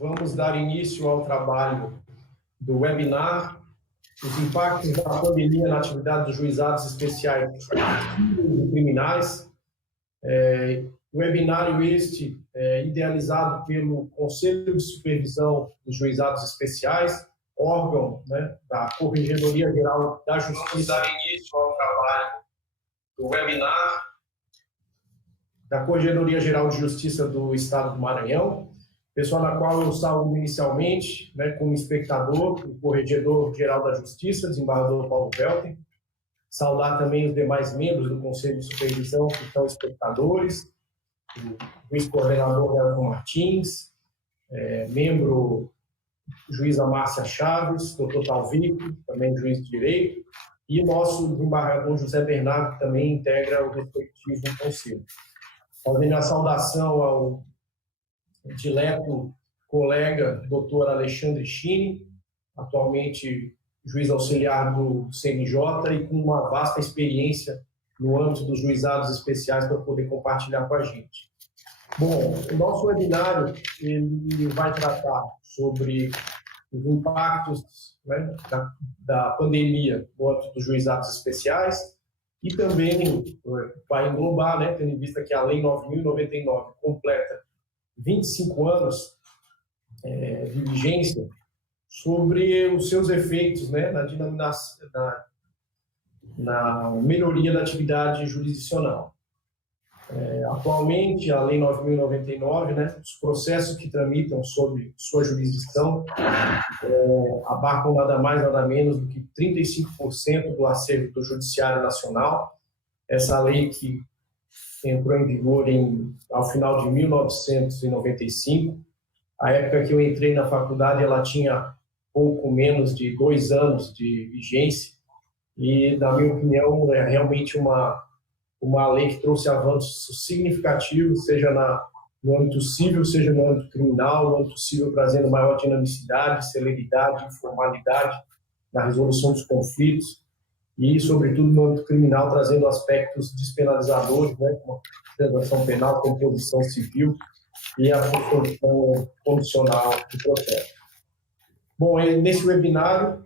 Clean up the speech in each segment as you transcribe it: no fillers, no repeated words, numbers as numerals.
vamos dar início ao trabalho do webinar Os impactos da pandemia na atividade dos juizados especiais e criminais. O webinário este é idealizado pelo Conselho de Supervisão dos Juizados Especiais, órgão, né, da Corregedoria Geral da Justiça. Vamos dar início ao trabalho do webinar da Corregedoria Geral de Justiça do Estado do Maranhão, pessoa na qual eu saúdo inicialmente, né, como espectador, o Corregedor Geral da Justiça, desembargador Paulo Velten. Saudar também os demais membros do Conselho de Supervisão que são espectadores, o vice-coordenador Nelson Martins, membro juíza Márcia Chaves, doutor Talvico, também juiz de direito, e o nosso desembargador José Bernardo, que também integra o respectivo conselho. Fazendo a saudação ao dileto colega doutor Alexandre Chini, atualmente juiz auxiliar do CNJ e com uma vasta experiência no âmbito dos juizados especiais para poder compartilhar com a gente. Bom, o nosso webinário ele vai tratar sobre os impactos, né, da pandemia no âmbito dos juizados especiais e também vai englobar, né, tendo em vista que a Lei 9.099 completa 25 anos de vigência, sobre os seus efeitos, né, na melhoria da atividade jurisdicional. Atualmente, a Lei 9.099, né, os processos que tramitam sob sua jurisdição abarcam nada mais, nada menos do que 35% do acervo do Judiciário Nacional. Essa lei que entrou em vigor ao final de 1995. A época que eu entrei na faculdade, ela tinha pouco menos de 2 anos de vigência e, na minha opinião, é realmente uma lei que trouxe avanços significativos, seja no âmbito civil, seja no âmbito criminal, no âmbito civil trazendo maior dinamicidade, celeridade, informalidade na resolução dos conflitos e, sobretudo, no âmbito criminal, trazendo aspectos despenalizadores, né, como a transação penal, composição civil e a composição condicional do processo. Bom, nesse webinário,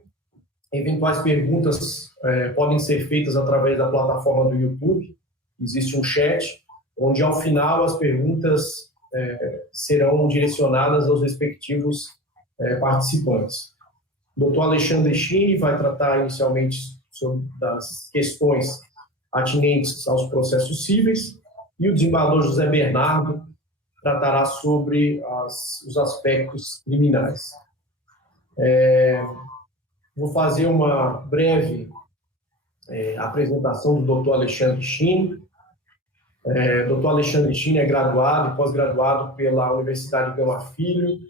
eventuais perguntas podem ser feitas através da plataforma do YouTube. Existe um chat, onde ao final as perguntas serão direcionadas aos respectivos participantes. O Dr. Alexandre Chini vai tratar inicialmente sobre das questões atinentes aos processos cíveis e o desembargador José Bernardo tratará sobre os aspectos criminais. Vou fazer uma breve apresentação do Dr. Alexandre Chini. Dr. Alexandre Chini é graduado e pós-graduado pela Universidade Gama Filho,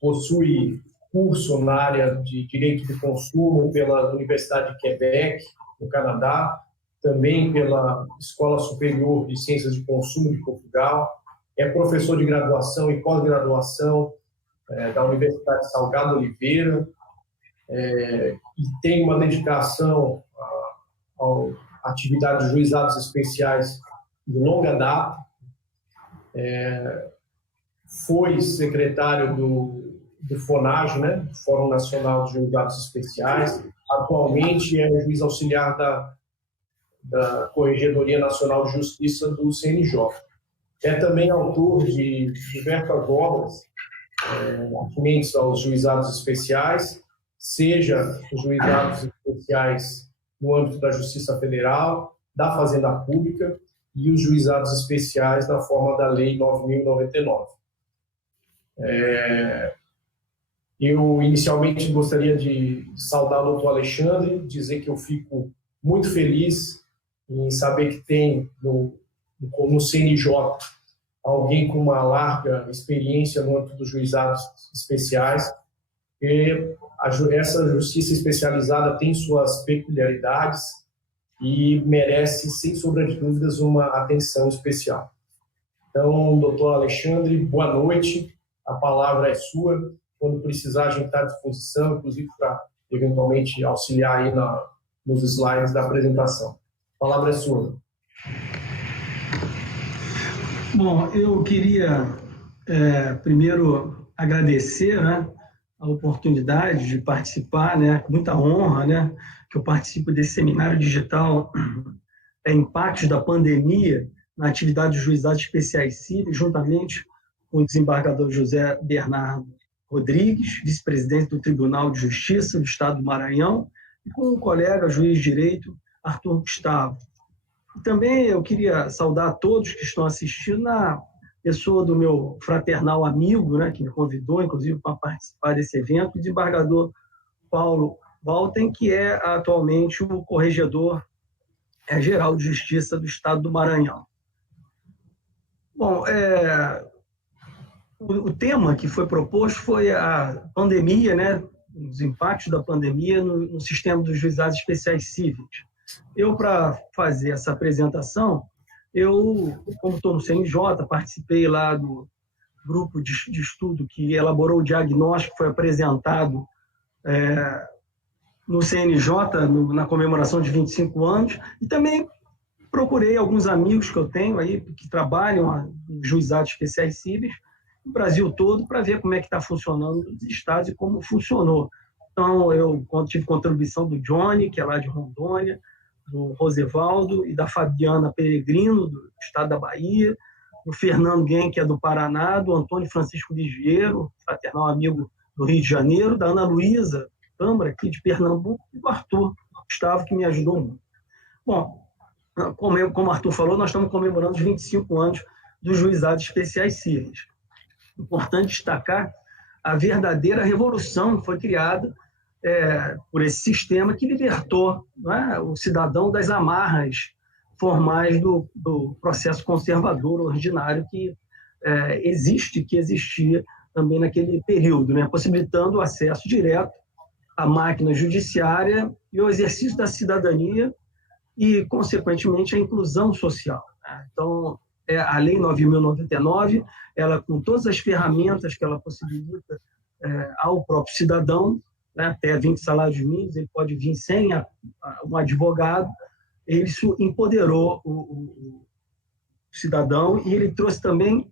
possui curso na área de Direito do Consumo pela Universidade de Quebec, no Canadá, também pela Escola Superior de Ciências de Consumo de Portugal, é professor de graduação e pós-graduação da Universidade Salgado Oliveira, e tem uma dedicação à atividade de juizados especiais de longa data. Foi secretário do FONAJ, né, do Fórum Nacional de Juizados Especiais. Atualmente é juiz auxiliar da Corregedoria Nacional de Justiça do CNJ. É também autor de diversas obras atinentes aos juizados especiais, seja os juizados especiais no âmbito da Justiça Federal, da Fazenda Pública e os juizados especiais na forma da Lei 9.099. Eu, inicialmente, gostaria de saudar o doutor Alexandre, dizer que eu fico muito feliz em saber que tem no CNJ alguém com uma larga experiência no âmbito dos juizados especiais. E essa justiça especializada tem suas peculiaridades e merece, sem sombra de dúvidas, uma atenção especial. Então, doutor Alexandre, boa noite, a palavra é sua. Quando precisar, a gente está à disposição, inclusive para, eventualmente, auxiliar aí nos slides da apresentação. A palavra é sua. Bom, eu queria, primeiro, agradecer, né, a oportunidade de participar, né, com muita honra, né, que eu participo desse seminário digital Impactos da Pandemia na atividade dos juizados especiais cíveis, juntamente com o desembargador José Bernardo Rodrigues, vice-presidente do Tribunal de Justiça do Estado do Maranhão, e com o colega juiz de direito Arthur Gustavo. E também eu queria saudar a todos que estão assistindo na pessoa do meu fraternal amigo, né, que me convidou, inclusive, para participar desse evento, o desembargador Paulo Walten, que é atualmente o corregedor-geral de Justiça do Estado do Maranhão. Bom, o tema que foi proposto foi a pandemia, né, os impactos da pandemia no sistema dos juizados especiais cíveis. Eu, para fazer essa apresentação, como estou no CNJ, participei lá do grupo de estudo que elaborou o diagnóstico que foi apresentado no CNJ, na comemoração de 25 anos, e também procurei alguns amigos que eu tenho aí, que trabalham em juizados especiais cíveis, no Brasil todo, para ver como é que está funcionando nos estados e como funcionou. Então, eu tive contribuição do Johnny, que é lá de Rondônia, do Rosevaldo e da Fabiana Peregrino, do estado da Bahia, do Fernando Guem, que é do Paraná, do Antônio Francisco Ligeiro, fraternal amigo do Rio de Janeiro, da Ana Luísa Câmara, aqui de Pernambuco, e do Arthur Gustavo, que me ajudou muito. Bom, como o Arthur falou, nós estamos comemorando os 25 anos dos juizados especiais cíveis. Importante destacar a verdadeira revolução que foi criada por esse sistema que libertou, né, o cidadão das amarras formais do processo conservador ordinário que existia também naquele período, né, possibilitando o acesso direto à máquina judiciária e o exercício da cidadania e, consequentemente, a inclusão social. Né? Então, a Lei 9.099, ela, com todas as ferramentas que ela possibilita ao próprio cidadão, né, até 20 salários mínimos, ele pode vir sem um advogado, isso empoderou o cidadão e ele trouxe também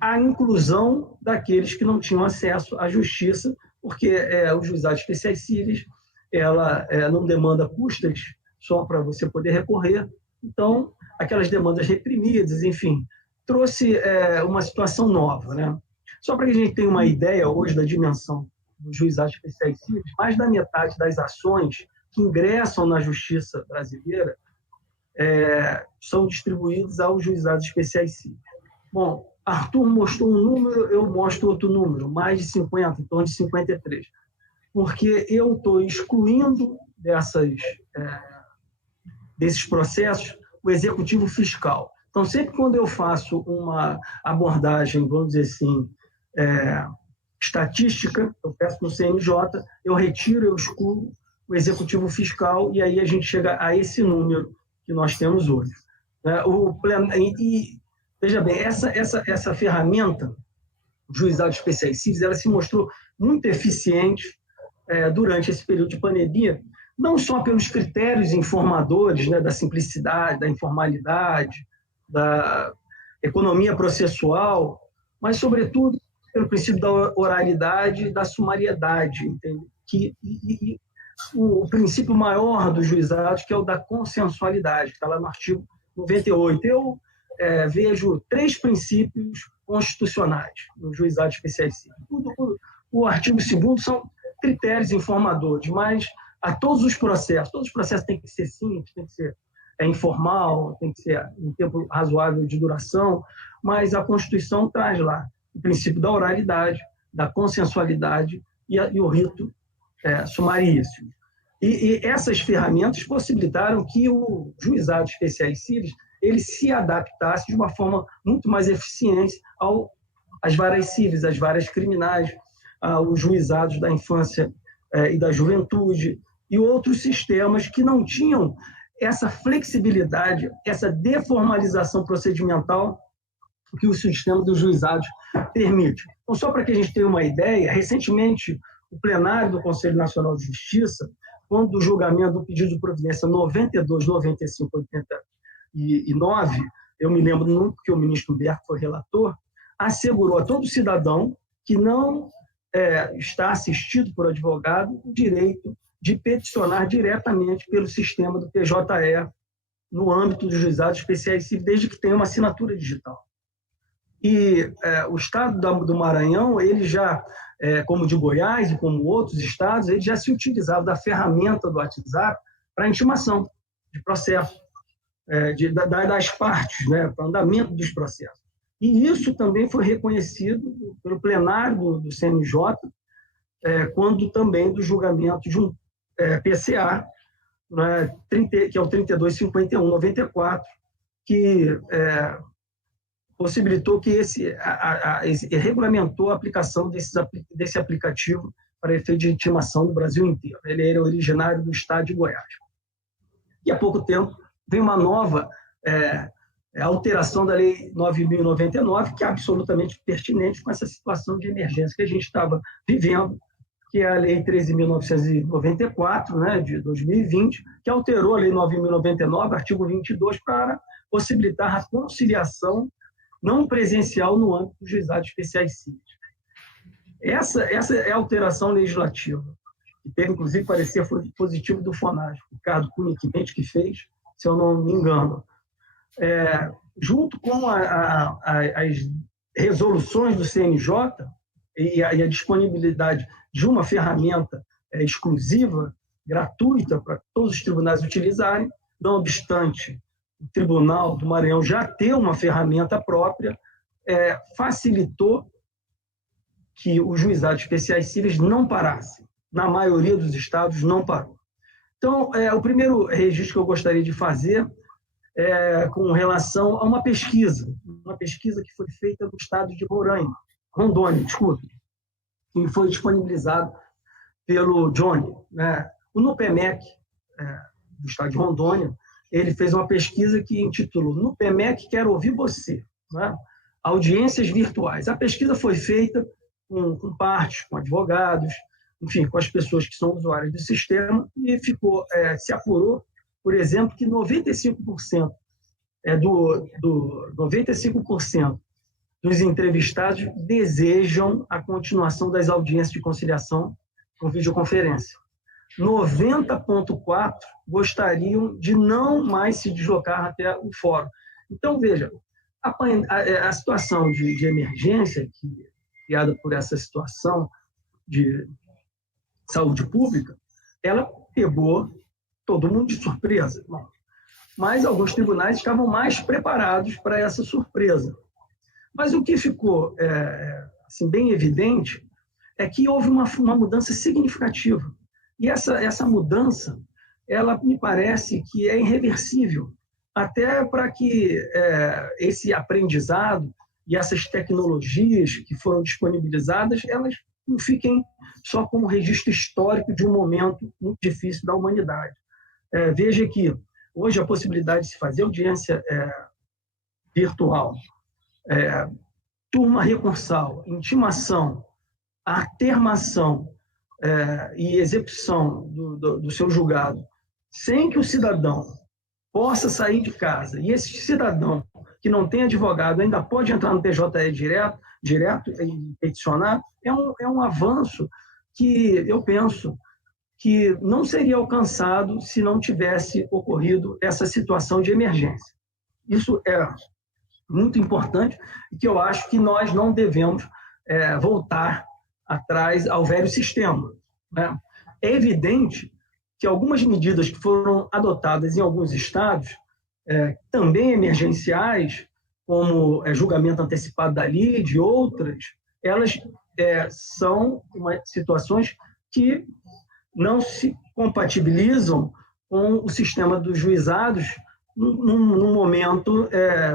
a inclusão daqueles que não tinham acesso à justiça, porque os juizados especiais cíveis, ela não demanda custas só para você poder recorrer, então, aquelas demandas reprimidas, enfim, trouxe uma situação nova, né? Só para que a gente tenha uma ideia hoje da dimensão dos juizados especiais cíveis, mais da metade das ações que ingressam na justiça brasileira são distribuídas aos juizados especiais cíveis. Bom, Arthur mostrou um número, eu mostro outro número, mais de 50, em torno de 53, porque eu estou excluindo desses processos o executivo fiscal. Então, sempre quando eu faço uma abordagem, vamos dizer assim, estatística, eu peço no CNJ, eu retiro, eu excluo o executivo fiscal e aí a gente chega a esse número que nós temos hoje. E, veja bem, essa ferramenta, os juizados especiais cíveis, ela se mostrou muito eficiente durante esse período de pandemia, não só pelos critérios informadores, né, da simplicidade, da informalidade, da economia processual, mas, sobretudo, pelo princípio da oralidade e da sumariedade, entende? E o princípio maior dos juizados, que é o da consensualidade, que está lá no artigo 98. Eu vejo 3 princípios constitucionais nos juizados especiais cíveis. O artigo 2º são critérios informadores, mas a todos os processos têm que ser simples, tem que ser informal, tem que ser um tempo razoável de duração, mas a Constituição traz lá o princípio da oralidade, da consensualidade e o rito sumaríssimo. E essas ferramentas possibilitaram que o juizado especiais cíveis ele se adaptasse de uma forma muito mais eficiente às varas cíveis, às varas criminais, aos juizados da infância e da juventude e outros sistemas que não tinham essa flexibilidade, essa deformalização procedimental que o sistema dos juizados permite. Então, só para que a gente tenha uma ideia, recentemente, o plenário do Conselho Nacional de Justiça, quando do julgamento do pedido de providência 92, 95, 89, eu me lembro muito que o ministro Humberto foi relator, assegurou a todo cidadão que não está assistido por advogado o direito de peticionar diretamente pelo sistema do PJE no âmbito dos juizados especiais civis, desde que tenha uma assinatura digital. E o estado do Maranhão, ele já, como de Goiás e como outros estados, ele já se utilizava da ferramenta do WhatsApp para intimação de processo, das partes, né, para o andamento dos processos. E isso também foi reconhecido pelo plenário do CNJ, quando também do julgamento de um PCA, né, que é o 3251/94, que possibilitou que regulamentou a aplicação desse aplicativo para efeito de intimação do Brasil inteiro. Ele era originário do estado de Goiás. E há pouco tempo veio uma nova alteração da Lei 9.099, que é absolutamente pertinente com essa situação de emergência que a gente estava vivendo, que é a Lei 13.994, né, de 2020, que alterou a Lei 9.099, artigo 22, para possibilitar a conciliação não presencial no âmbito dos juizados especiais civis. Essa é a alteração legislativa, que teve, inclusive, parecer positivo do FONAS, o Ricardo Cunha que fez, se eu não me engano. Junto com as resoluções do CNJ e a disponibilidade de uma ferramenta exclusiva, gratuita, para todos os tribunais utilizarem, não obstante o Tribunal do Maranhão já ter uma ferramenta própria, facilitou que os juizados especiais civis não parassem. Na maioria dos estados, não parou. Então, o primeiro registro que eu gostaria de fazer com relação a uma pesquisa que foi feita no estado de Rondônia, que foi disponibilizado pelo Johnny, né? O NUPEMEC, do estado de Rondônia, ele fez uma pesquisa que intitulou NUPEMEC Quero Ouvir Você, né? Audiências virtuais. A pesquisa foi feita com partes, com advogados, enfim, com as pessoas que são usuárias do sistema, e se apurou, por exemplo, que 95% dos entrevistados desejam a continuação das audiências de conciliação por videoconferência. 90,4% gostariam de não mais se deslocar até o fórum. Então, veja, a situação de emergência, criada por essa situação de saúde pública, ela pegou todo mundo de surpresa. Mas alguns tribunais estavam mais preparados para essa surpresa. Mas o que ficou assim, bem evidente é que houve uma mudança significativa. E essa mudança, ela me parece que é irreversível, até para que esse aprendizado e essas tecnologias que foram disponibilizadas, elas não fiquem só como registro histórico de um momento muito difícil da humanidade. Veja que hoje a possibilidade de se fazer audiência virtual, turma recursal, intimação, atermação e execução do seu julgado, sem que o cidadão possa sair de casa, e esse cidadão que não tem advogado ainda pode entrar no PJE direto e peticionar, é um avanço que eu penso que não seria alcançado se não tivesse ocorrido essa situação de emergência. Isso é muito importante e que eu acho que nós não devemos voltar atrás ao velho sistema, né? É evidente que algumas medidas que foram adotadas em alguns estados, também emergenciais, como julgamento antecipado da lide e outras, elas são situações que não se compatibilizam com o sistema dos juizados num momento,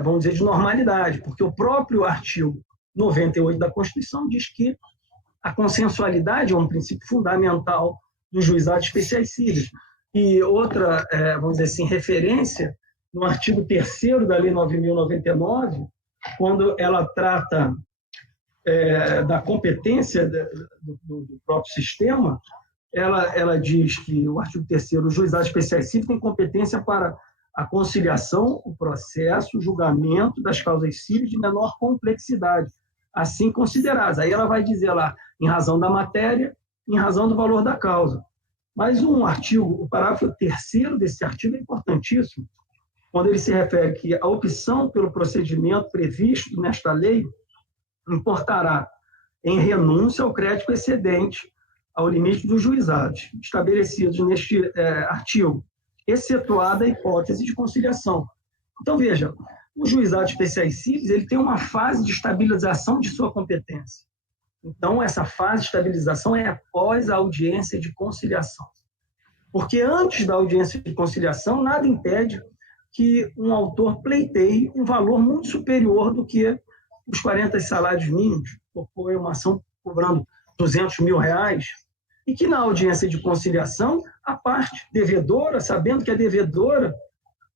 vamos dizer, de normalidade, porque o próprio artigo 98 da Constituição diz que a consensualidade é um princípio fundamental dos juizados especiais civis. E outra, vamos dizer assim, referência, no artigo 3º da Lei 9.099, quando ela trata da competência do próprio sistema, ela diz que, o artigo 3º, os juizados especiais civis têm competência para a conciliação, o processo, o julgamento das causas cíveis de menor complexidade, assim consideradas. Aí ela vai dizer lá, em razão da matéria, em razão do valor da causa. Mas um artigo, o parágrafo 3º desse artigo é importantíssimo, quando ele se refere que a opção pelo procedimento previsto nesta lei importará em renúncia ao crédito excedente ao limite dos juizados, estabelecidos neste artigo, excetuada a hipótese de conciliação. Então, veja, o juizado especiais cíveis ele tem uma fase de estabilização de sua competência. Então, essa fase de estabilização é após a audiência de conciliação. Porque antes da audiência de conciliação, nada impede que um autor pleiteie um valor muito superior do que os 40 salários mínimos, por uma ação cobrando R$200 mil, e que na audiência de conciliação, a parte devedora, sabendo que a devedora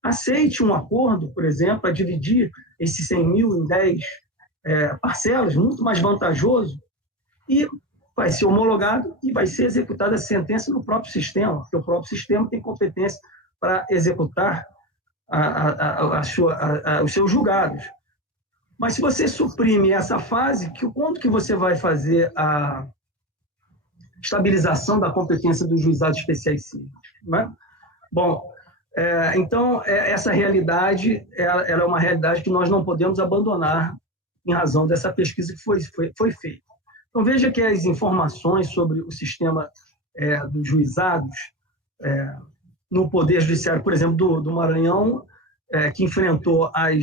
aceite um acordo, por exemplo, a dividir esses 100 mil em 10 parcelas, muito mais vantajoso, e vai ser homologado e vai ser executada a sentença no próprio sistema, porque o próprio sistema tem competência para executar os seus julgados. Mas se você suprime essa fase, quando que você vai fazer a estabilização da competência dos juizados especiais cíveis? Não é? Bom, então, essa realidade ela é uma realidade que nós não podemos abandonar em razão dessa pesquisa que foi feita. Então, veja que as informações sobre o sistema dos juizados no Poder Judiciário, por exemplo, do Maranhão, que enfrentou as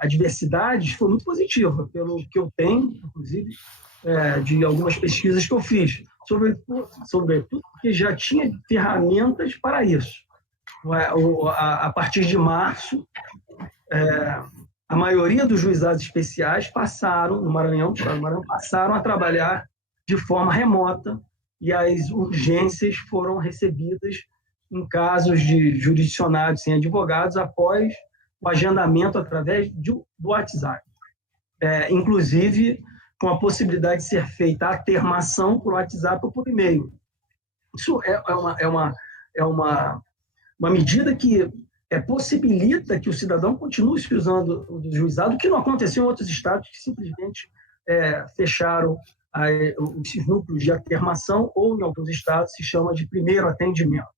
adversidades, foi muito positiva, pelo que eu tenho, inclusive, de algumas pesquisas que eu fiz, sobretudo porque já tinha ferramentas para isso. A partir de março, a maioria dos juizados especiais no Maranhão passaram a trabalhar de forma remota e as urgências foram recebidas em casos de jurisdicionados sem advogados após o agendamento através do WhatsApp. Inclusive, com a possibilidade de ser feita a termação por WhatsApp ou por e-mail. Isso é uma medida que possibilita que o cidadão continue se usando do juizado, o que não aconteceu em outros estados que simplesmente fecharam os núcleos de atermação, ou em alguns estados se chama de primeiro atendimento.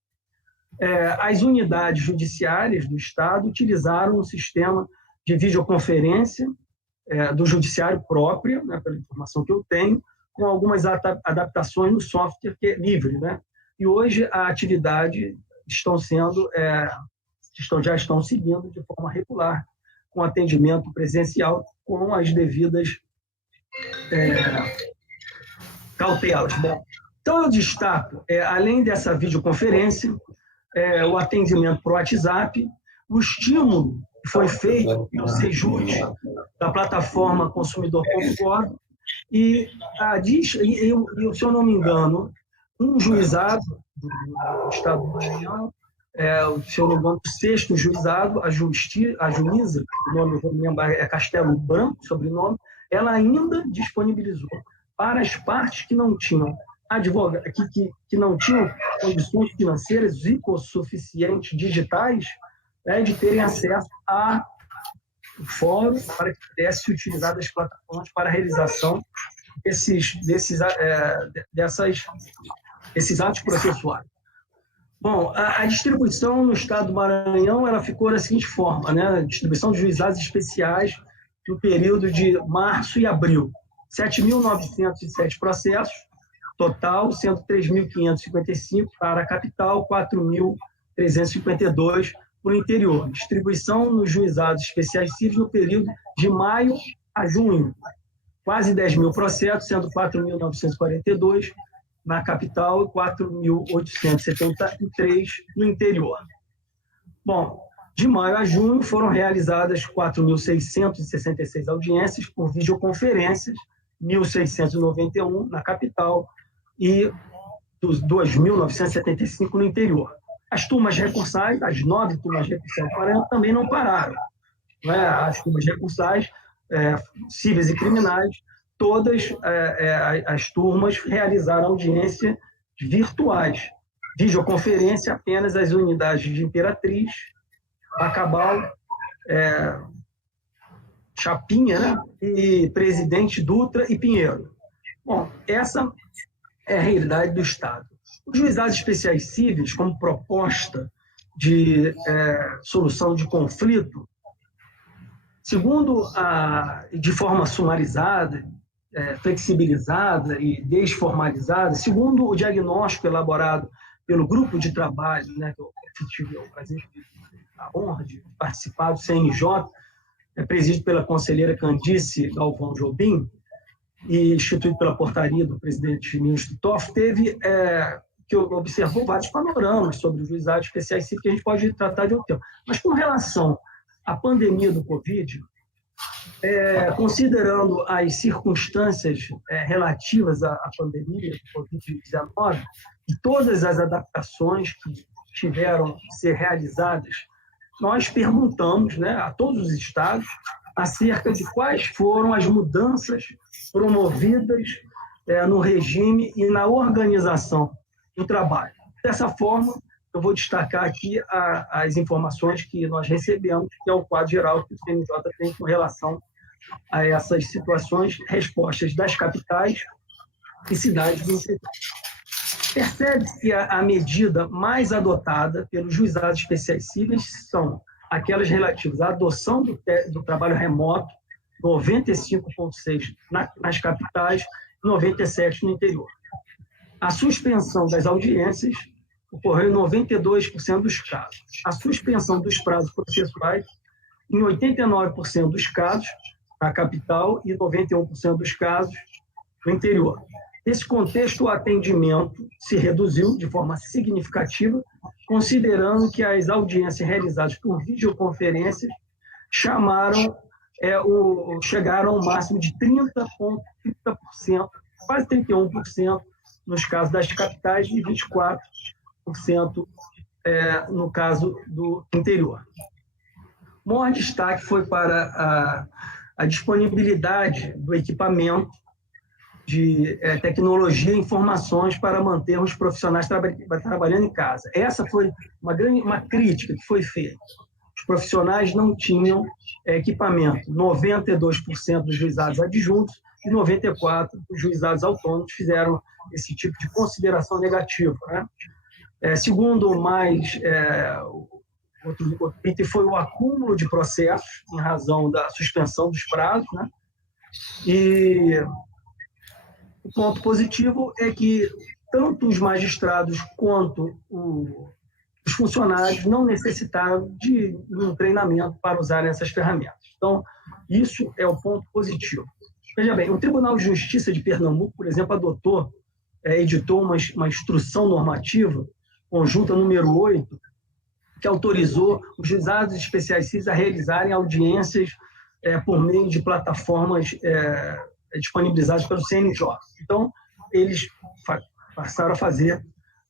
As unidades judiciárias do estado utilizaram um sistema de videoconferência do judiciário próprio, né, pela informação que eu tenho, com algumas adaptações no software que é livre, né? E hoje a atividade já estão seguindo de forma regular, com atendimento presencial, com as devidas cautelas. Bom, então, eu destaco, além dessa videoconferência, o atendimento por WhatsApp, o estímulo que foi feito pelo Sejut, da plataforma consumidor.gov, e, se eu não me engano, um juizado do Estado do Maranhão, se eu não me engano, o 6º juizado, a juíza, o nome, vou lembrar, é Castelo Branco, sobrenome, ela ainda disponibilizou para as partes que não tinham advogado, que não tinham condições financeiras hipossuficientes digitais, de terem acesso a fórum para que pudesse utilizar as plataformas para a realização desses atos processuais. Bom, a distribuição no estado do Maranhão ela ficou da seguinte forma, né? A distribuição de juizados especiais no período de março e abril. 7.907 processos, total, sendo 3.555 para a capital, 4.352 para o interior. Distribuição nos juizados especiais cíveis no período de maio a junho. Quase 10 mil processos, sendo 4.942 na capital e 4.873 no interior. Bom, de maio a junho foram realizadas 4.666 audiências por videoconferências, 1.691 na capital e 2.975 no interior. As turmas recursais, as 9 turmas recursais também não pararam. As turmas recursais, cíveis e criminais, todas as turmas realizaram audiências virtuais. Videoconferência apenas as unidades de Imperatriz, Bacabal, Chapinha, né? E Presidente Dutra e Pinheiro. Bom, essa é a realidade do Estado. Os juizados especiais cíveis, como proposta de solução de conflito, segundo de forma sumarizada, flexibilizada e desformalizada, segundo o diagnóstico elaborado pelo grupo de trabalho, né, que eu tive a honra de participar do CNJ, presidido pela conselheira Candice Galvão Jobim e instituído pela portaria do presidente ministro Toff, que observou vários panoramas sobre os juizados especiais cíveis que a gente pode tratar de outro tema. Mas com relação à pandemia do Covid, considerando as circunstâncias relativas à pandemia do Covid-19 e todas as adaptações que tiveram que ser realizadas, nós perguntamos, né, a todos os estados acerca de quais foram as mudanças promovidas no regime e na organização do trabalho. Dessa forma, eu vou destacar aqui as informações que nós recebemos, que é o quadro geral que o CNJ tem com relação a essas situações, respostas das capitais e cidades do interior. Percebe-se que a medida mais adotada pelos juizados especiais cíveis são aquelas relativas à adoção do trabalho remoto, 95,6% nas capitais e 97% no interior. A suspensão das audiências ocorreu em 92% dos casos. A suspensão dos prazos processuais em 89% dos casos na capital e 91% dos casos no interior. Nesse contexto, o atendimento se reduziu de forma significativa, considerando que as audiências realizadas por videoconferência chegaram ao máximo de 30,30%, quase 31% nos casos das capitais e 24% no caso do interior. O maior destaque foi para a disponibilidade do equipamento de tecnologia e informações para manter os profissionais trabalhando em casa. Essa foi uma crítica que foi feita. Os profissionais não tinham equipamento. 92% dos juizados adjuntos e 94% dos juizados autônomos fizeram esse tipo de consideração negativa, né? Segundo outro item foi o acúmulo de processos em razão da suspensão dos prazos, né? E o ponto positivo é que tanto os magistrados quanto os funcionários não necessitaram de um treinamento para usar essas ferramentas. Então, isso é o ponto positivo. Veja bem, o Tribunal de Justiça de Pernambuco, por exemplo, editou uma instrução normativa, conjunta número 8, que autorizou os juizados especiais cíveis a realizarem audiências por meio de plataformas disponibilizadas pelo CNJ. Então, eles passaram a fazer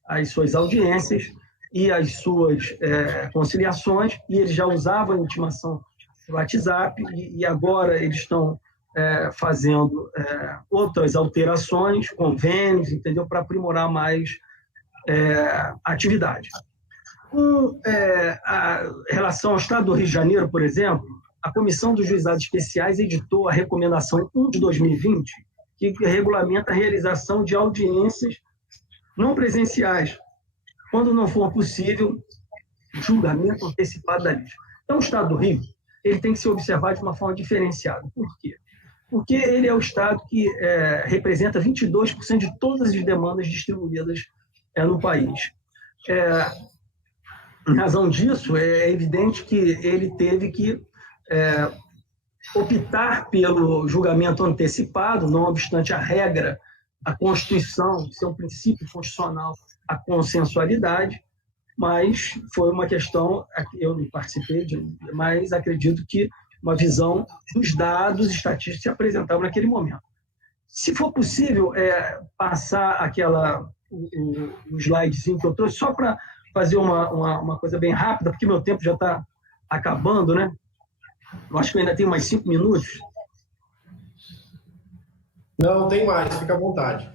as suas audiências e as suas conciliações, e eles já usavam a intimação do WhatsApp, e agora eles estão fazendo outras alterações, convênios, entendeu? Para aprimorar mais a atividade. Com relação ao Estado do Rio de Janeiro, por exemplo, a Comissão dos Juizados Especiais editou a Recomendação 1 de 2020, que regulamenta a realização de audiências não presenciais, quando não for possível julgamento antecipado da lista. Então, o Estado do Rio ele tem que ser observado de uma forma diferenciada. Por quê? Porque ele é o Estado que representa 22% de todas as demandas distribuídas no país. Em razão disso, é evidente que ele teve que optar pelo julgamento antecipado, não obstante a regra, a Constituição, ser um princípio constitucional, a consensualidade, mas foi uma questão, eu não participei, mas acredito que uma visão dos dados estatísticos que se apresentavam naquele momento. Se for possível, passar o slidezinho que eu trouxe, só para fazer uma coisa bem rápida, porque meu tempo já está acabando, né? Eu acho que eu ainda tenho mais 5 minutos. Não, tem mais, fica à vontade.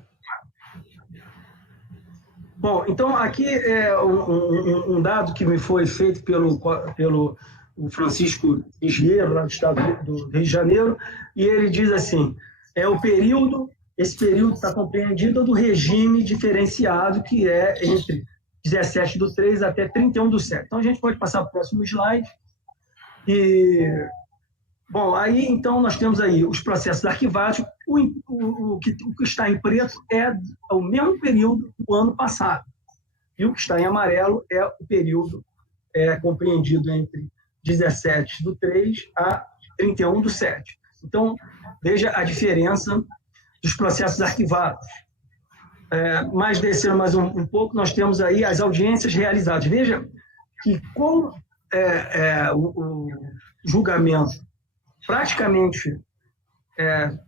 Bom, então aqui é um dado que me foi feito pelo o Francisco Lisgueiro, lá do estado do Rio de Janeiro, e ele diz assim, esse período está compreendido do regime diferenciado, que é entre 17/3 até 31/7. Então, a gente pode passar para o próximo slide. Bom, aí, então, nós temos aí os processos arquivados. O que está em preto é o mesmo período do ano passado. E o que está em amarelo é o período compreendido entre 17/3 a 31/7. Então, veja a diferença dos processos arquivados. Mais descendo mais um pouco, nós temos aí as audiências realizadas. Veja que com o julgamento praticamente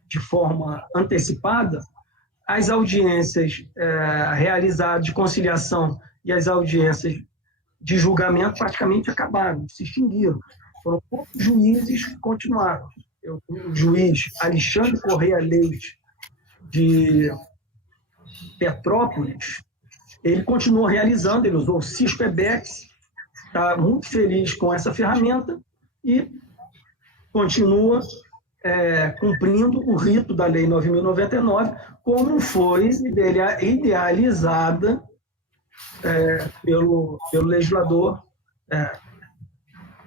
de forma antecipada, as audiências realizadas de conciliação e as audiências de julgamento praticamente acabaram, se extinguiram. Foram poucos juízes que continuaram. O juiz Alexandre Correia Leite, de Petrópolis, ele continuou realizando, ele usou o Cisco-EBEX, está muito feliz com essa ferramenta e continua cumprindo o rito da Lei 9.099, como foi idealizada pelo legislador,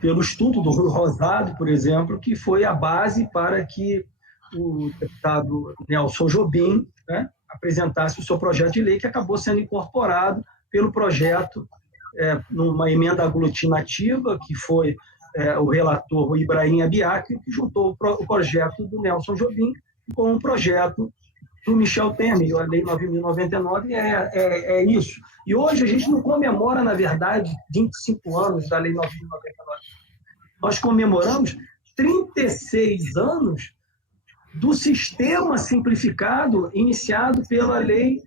pelo estudo do Rui Rosado, por exemplo, que foi a base para que o deputado Nelson Jobim, né, apresentasse o seu projeto de lei, que acabou sendo incorporado pelo projeto numa emenda aglutinativa, que foi o relator o Ibrahim Abiac, que juntou o projeto do Nelson Jobim com o projeto do Michel Temer. A Lei 9.099 é isso. E hoje a gente não comemora, na verdade, 25 anos da Lei 9.099. Nós comemoramos 36 anos do sistema simplificado iniciado pela lei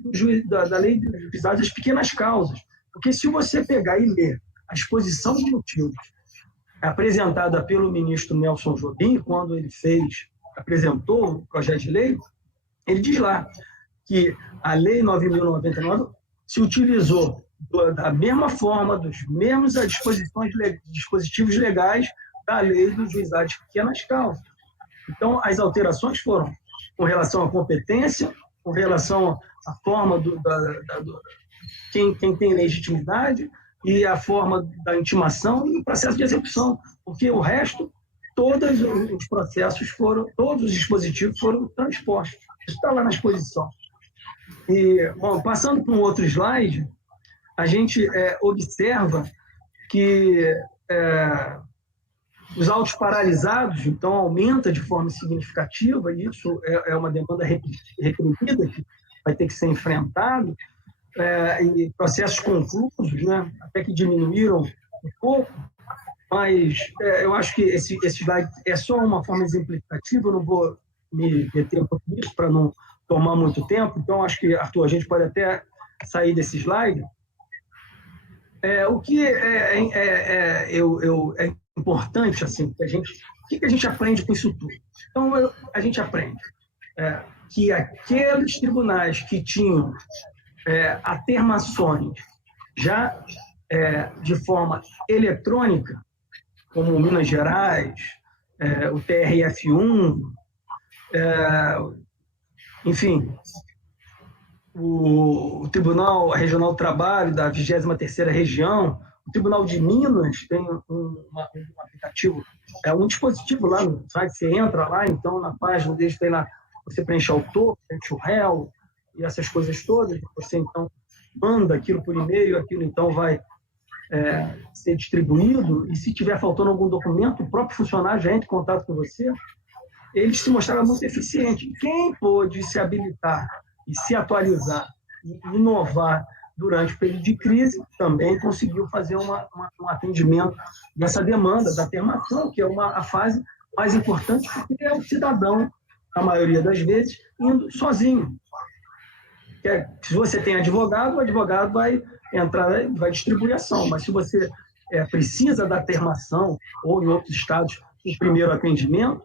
da Lei de Juizado das Pequenas Causas. Porque se você pegar e ler a exposição de motivos apresentada pelo ministro Nelson Jobim, quando ele apresentou o projeto de lei, ele diz lá que a Lei 9.099 se utilizou da mesma forma, dos mesmos dispositivos legais da Lei do Juizado de Pequenas Causas. Então, as alterações foram com relação à competência, com relação à forma quem tem legitimidade e a forma da intimação e o processo de execução, porque o resto, todos os processos todos os dispositivos foram transpostos. Isso está lá na exposição. E, bom, passando para um outro slide, a gente observa que os autos paralisados, então, aumenta de forma significativa, e isso é uma demanda reprimida que vai ter que ser enfrentado, e processos conclusos, né, até que diminuíram um pouco, mas eu acho que esse slide é só uma forma exemplificativa, eu não vou me meter um pouco nisso para não tomar muito tempo, então acho que, Arthur, a gente pode até sair desse slide. O que é importante, assim, o que a gente aprende com isso tudo? Então, a gente aprende que aqueles tribunais que tinham atermações já de forma eletrônica, como Minas Gerais, o TRF1, enfim, o Tribunal Regional do Trabalho da 23ª Região, o Tribunal de Minas tem um aplicativo, um dispositivo lá no site, você entra lá, então na página deles tem lá, você preenche o topo, preenche o réu e essas coisas todas, você então manda aquilo por e-mail, aquilo então vai ser distribuído, e se tiver faltando algum documento, o próprio funcionário já entra em contato com você. Eles se mostraram muito eficientes. Quem pôde se habilitar e se atualizar e inovar durante o período de crise também conseguiu fazer um atendimento dessa demanda da atermação, que é a fase mais importante, porque é o cidadão, na maioria das vezes, indo sozinho. Se você tem advogado, o advogado vai entrar, vai distribuir ação, mas se você precisa da atermação ou em outros estados o primeiro atendimento,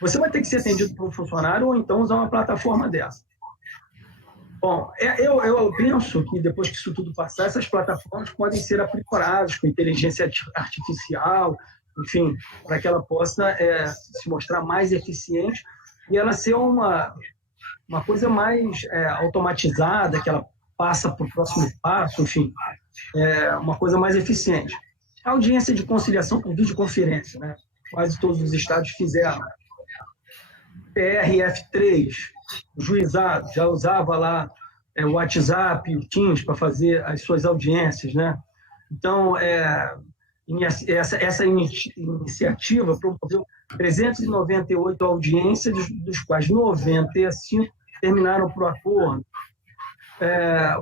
você vai ter que ser atendido por um funcionário ou então usar uma plataforma dessa. Bom, eu penso que depois que isso tudo passar, essas plataformas podem ser aprimoradas com inteligência artificial enfim, para que ela possa se mostrar mais eficiente e ela ser uma coisa mais automatizada, que ela passa para o próximo passo, enfim, uma coisa mais eficiente. A audiência de conciliação por videoconferência, né? Quase todos os estados fizeram. TRF3, o juizado já usava lá o WhatsApp, o Teams para fazer as suas audiências, né? Então, essa iniciativa promoveu 398 audiências, dos quais 95 terminaram por acordo.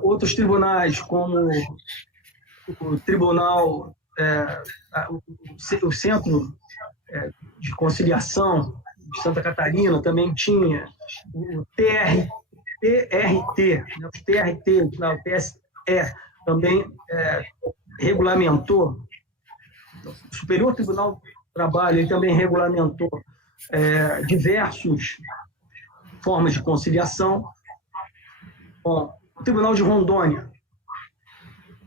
Outros tribunais, como o Tribunal, o Centro de Conciliação de Santa Catarina também tinha, o TRT, né, os TRT, o TSE também regulamentou, o Superior Tribunal do Trabalho ele também regulamentou diversas formas de conciliação. Bom, o Tribunal de Rondônia,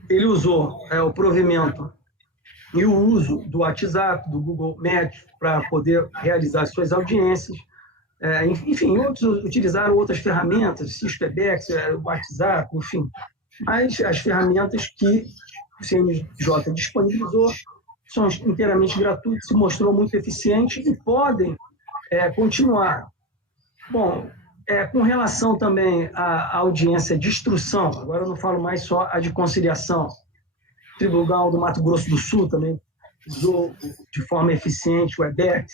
ele usou o provimento e o uso do WhatsApp, do Google Meet, para poder realizar as suas audiências. Enfim, outros utilizaram outras ferramentas, Cisco Webex, WhatsApp, enfim. Mas as ferramentas que o CNJ disponibilizou são inteiramente gratuitas, se mostrou muito eficiente e podem continuar. Bom, com relação também à audiência de instrução, agora eu não falo mais só a de conciliação, o Tribunal do Mato Grosso do Sul também usou de forma eficiente o Webex,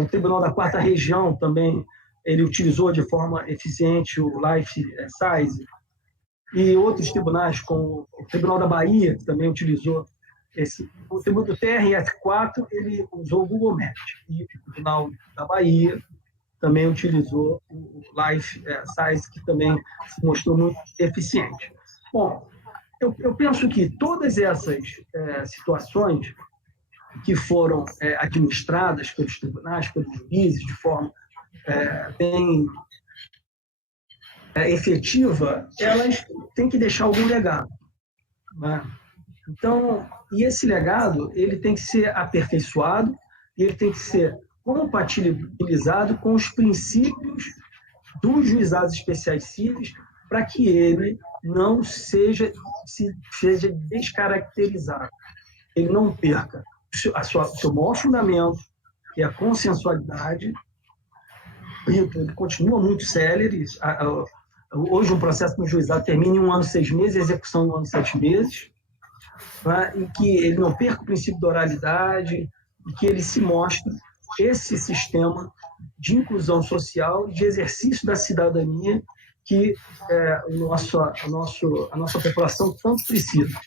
o Tribunal da Quarta Região também ele utilizou de forma eficiente o Life Size, e outros tribunais, como o Tribunal da Bahia, que também utilizou o Tribunal do TRF4, ele usou o Google Meet, e o Tribunal da Bahia também utilizou o Life Size, que também se mostrou muito eficiente. Bom, eu penso que todas essas situações que foram administradas pelos tribunais, pelos juízes, de forma bem efetiva, elas têm que deixar algum legado, né? Então, e esse legado ele tem que ser aperfeiçoado e ele tem que ser compatibilizado com os princípios dos juizados especiais cíveis para que ele não seja descaracterizado, ele não perca o seu maior fundamento, que é a consensualidade. Ele continua muito célere. Hoje, um processo no juizado termina em 1 ano e 6 meses, a execução em 1 ano e 7 meses, né? E que ele não perca o princípio da oralidade e que ele se mostre esse sistema de inclusão social e de exercício da cidadania que a nossa população tanto precisa.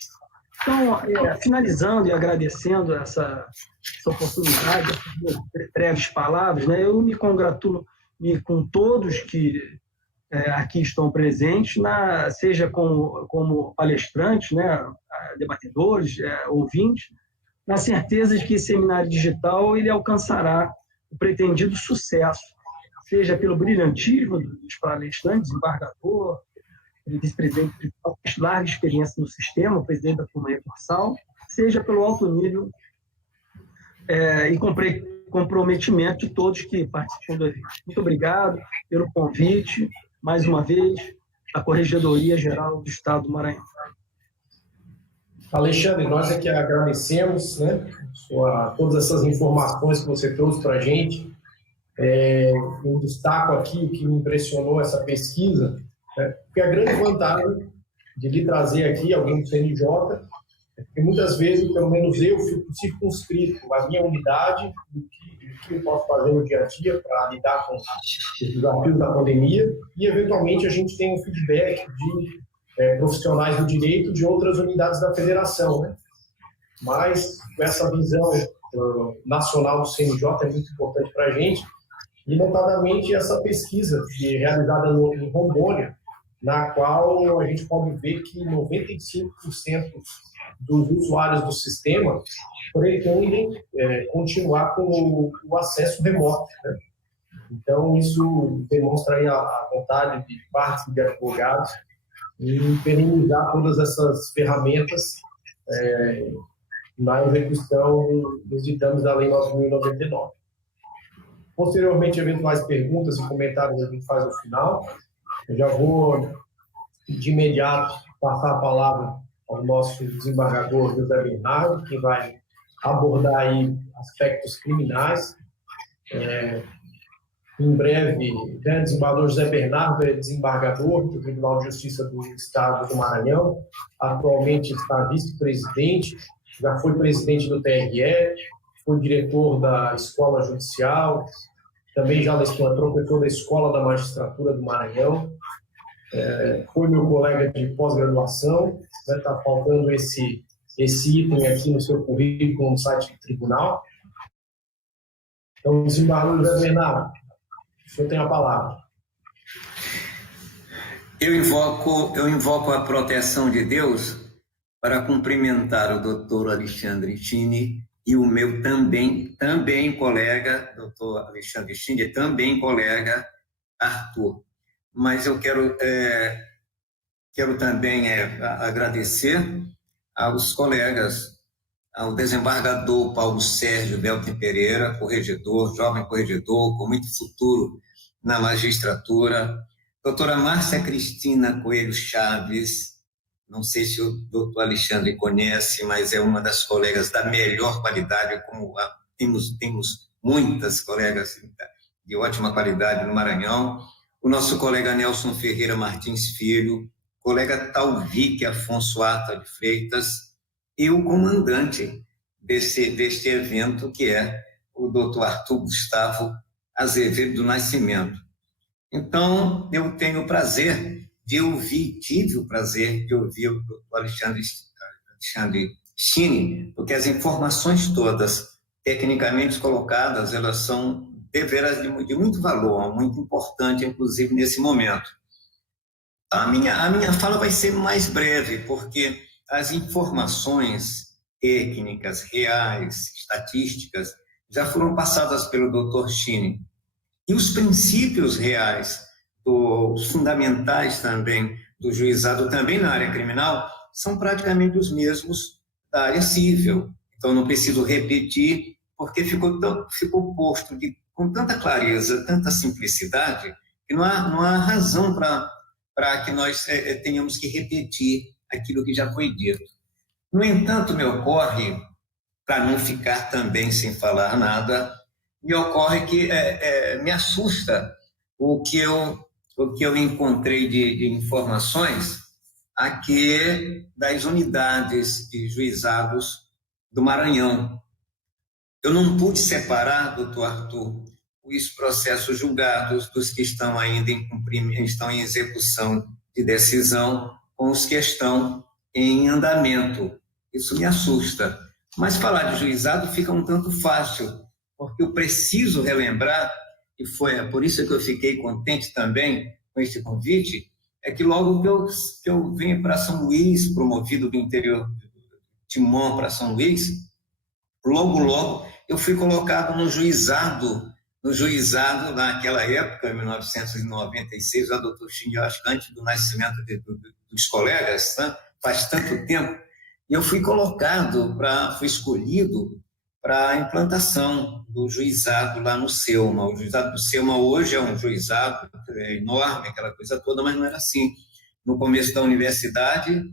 Então, finalizando e agradecendo essa oportunidade, essas breves palavras, né, eu me congratulo com todos que aqui estão presentes, seja como palestrantes, né, debatedores, ouvintes, na certeza de que esse seminário digital ele alcançará o pretendido sucesso, seja pelo brilhantismo dos palestrantes, desembargador, vice-presidente tribunal, larga experiência no sistema, o presidente da turma recursal, seja pelo alto nível e comprometimento de todos que participam do evento. Muito obrigado pelo convite, mais uma vez, da Corregedoria Geral do Estado do Maranhão. Alexandre, nós é que agradecemos, né, todas essas informações que você trouxe para a gente. Eu destaco aqui o que me impressionou essa pesquisa, porque a grande vantagem de lhe trazer aqui alguém do CNJ é que muitas vezes, pelo menos eu, fico circunscrito na minha unidade do que eu posso fazer no dia a dia para lidar com os desafios da pandemia e, eventualmente, a gente tem um feedback de profissionais do direito de outras unidades da federação, né? Mas essa visão nacional do CNJ é muito importante para a gente, e notadamente essa pesquisa realizada em Rondônia, na qual a gente pode ver que 95% dos usuários do sistema pretendem continuar com o acesso remoto, né? Então, isso demonstra aí a vontade de parte de advogados em perenizar todas essas ferramentas na execução dos ditames da Lei 9.099. Posteriormente, eventuais perguntas e comentários a gente faz no final. Eu já vou, de imediato, passar a palavra ao nosso desembargador José Bernardo, que vai abordar aí aspectos criminais. Em breve, o desembargador José Bernardo é desembargador do Tribunal de Justiça do Estado do Maranhão, atualmente está vice-presidente, já foi presidente do TRE, foi diretor da Escola Judicial, também já é professor da Escola da Magistratura do Maranhão, foi meu colega de pós-graduação, está faltando esse item aqui no seu currículo no site do tribunal. Então, desembargador José Bernardo, o senhor tem a palavra. Eu invoco a proteção de Deus para cumprimentar o doutor Alexandre Chini e o meu também colega, doutor Alexandre Chini, também colega Arthur. Mas eu quero também agradecer aos colegas, ao desembargador Paulo Sérgio Beltrão Pereira, corregedor, jovem corregedor, com muito futuro na magistratura, doutora Márcia Cristina Coelho Chaves, não sei se o doutor Alexandre conhece, mas é uma das colegas da melhor qualidade, como temos muitas colegas de ótima qualidade no Maranhão, o nosso colega Nelson Ferreira Martins Filho, colega Talvique Afonso Ata de Freitas, e o comandante deste evento, que é o doutor Arthur Gustavo Azevedo do Nascimento. Então, eu tive o prazer de ouvir o doutor Alexandre Chini, porque as informações todas tecnicamente colocadas, elas são deveras de muito valor, muito importante, inclusive nesse momento. A minha fala vai ser mais breve, porque as informações técnicas, reais, estatísticas, já foram passadas pelo Dr. Chini. E os princípios reais, os fundamentais também do juizado, também na área criminal, são praticamente os mesmos da área civil. Então, não preciso repetir, porque ficou posto com tanta clareza, tanta simplicidade, que não há razão para que nós tenhamos que repetir aquilo que já foi dito. No entanto, me ocorre, para não ficar também sem falar nada, me ocorre que me assusta o que eu encontrei de informações aqui das unidades de juizados do Maranhão. Eu não pude separar, doutor Arthur, os processos julgados dos que estão ainda estão em execução de decisão com os que estão em andamento. Isso me assusta. Mas falar de juizado fica um tanto fácil, porque eu preciso relembrar, e foi por isso que eu fiquei contente também com este convite, é que logo que eu vim para São Luís, promovido do interior de Timon para São Luís, logo eu fui colocado no juizado naquela época, em 1996, o doutor Chini, acho que antes do nascimento dos colegas, né? Faz tanto tempo, e eu fui escolhido para a implantação do juizado lá no Selma. O juizado do Selma hoje é um juizado enorme, aquela coisa toda, mas não era assim. No começo da universidade,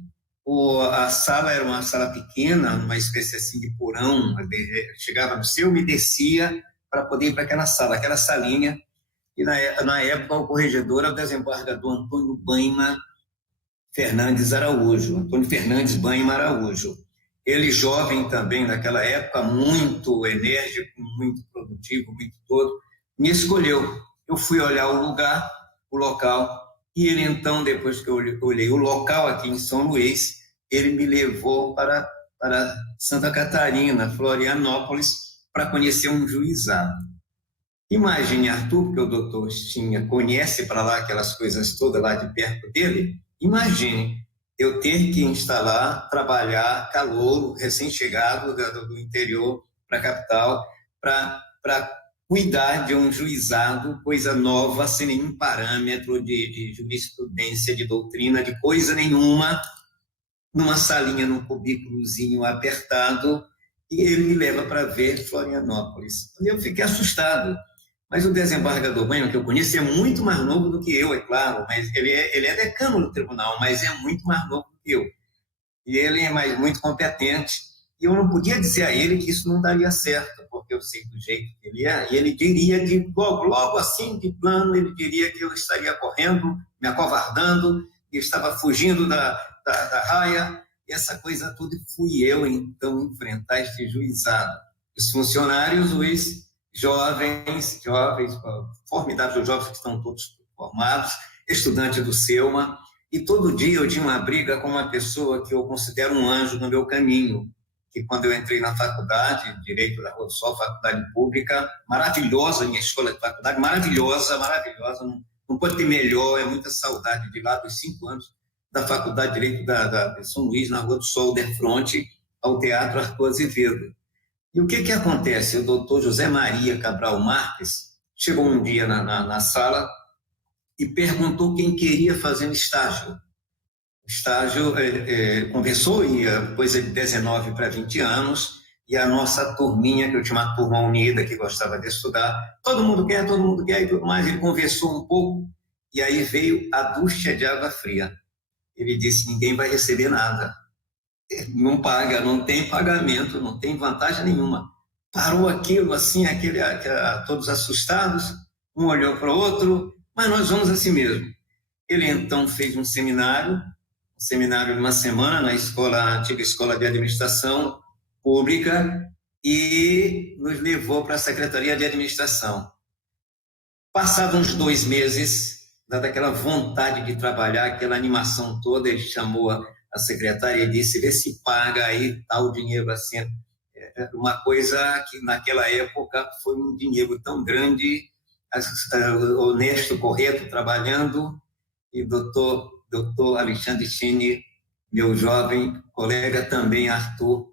a sala era uma sala pequena, uma espécie assim de porão, chegava no Selma e descia para poder ir para aquela sala, aquela salinha, e na época o corregedor era o desembargador Antônio Fernandes Banhma Araújo. Ele, jovem também naquela época, muito enérgico, muito produtivo, muito todo, me escolheu. Eu fui olhar o local, e ele então, depois que eu olhei o local aqui em São Luís, ele me levou para Santa Catarina, Florianópolis, para conhecer um juizado. Imagine, Arthur, porque o doutor conhece para lá aquelas coisas todas lá de perto dele, imagine eu ter que instalar, trabalhar, calouro, recém-chegado do interior para a capital, para cuidar de um juizado, coisa nova, sem nenhum parâmetro de jurisprudência, de doutrina, de coisa nenhuma, numa salinha, num cubículozinho apertado, e ele me leva para ver Florianópolis. Eu fiquei assustado, mas o desembargador Bueno, que eu conheço, é muito mais novo do que eu, é claro, mas ele é decano do tribunal, mas é muito mais novo do que eu. E ele é muito competente, e eu não podia dizer a ele que isso não daria certo, porque eu sei do jeito que ele é, e ele diria, logo assim, de plano, ele diria que eu estaria correndo, me acovardando, e estava fugindo da raia, e essa coisa toda, fui eu, então, enfrentar este juizado. Os funcionários, os jovens, formidáveis jovens que estão todos formados, estudantes do SEUMA, e todo dia eu tinha uma briga com uma pessoa que eu considero um anjo no meu caminho, que quando eu entrei na faculdade, Direito da Rua do Sol, faculdade pública, maravilhosa, minha escola de faculdade, maravilhosa, não pode ter melhor, é muita saudade de lá dos 5 anos da Faculdade de Direito de São Luís, na Rua do Sol, de frente ao Teatro Arthur Azevedo. E o que acontece? O doutor José Maria Cabral Marques chegou um dia na sala e perguntou quem queria fazer um estágio. Estágio, conversou, ia coisa de 19 para 20 anos, e a nossa turminha, que eu tinha uma turma unida que gostava de estudar, todo mundo quer e tudo mais, ele conversou um pouco, e aí veio a ducha de água fria. Ele disse, ninguém vai receber nada, não paga, não tem pagamento, não tem vantagem nenhuma. Parou aquilo assim, todos assustados, um olhou para o outro, mas nós vamos assim mesmo. Ele então fez um seminário de uma semana na antiga Escola de Administração Pública, e nos levou para a Secretaria de Administração. Passados uns 2 meses, dada aquela vontade de trabalhar, aquela animação toda, ele chamou a secretária e disse, vê se paga aí tal dinheiro assim. Uma coisa que naquela época foi um dinheiro tão grande, honesto, correto, trabalhando, e doutor Alexandre Chini, meu jovem colega também, Arthur,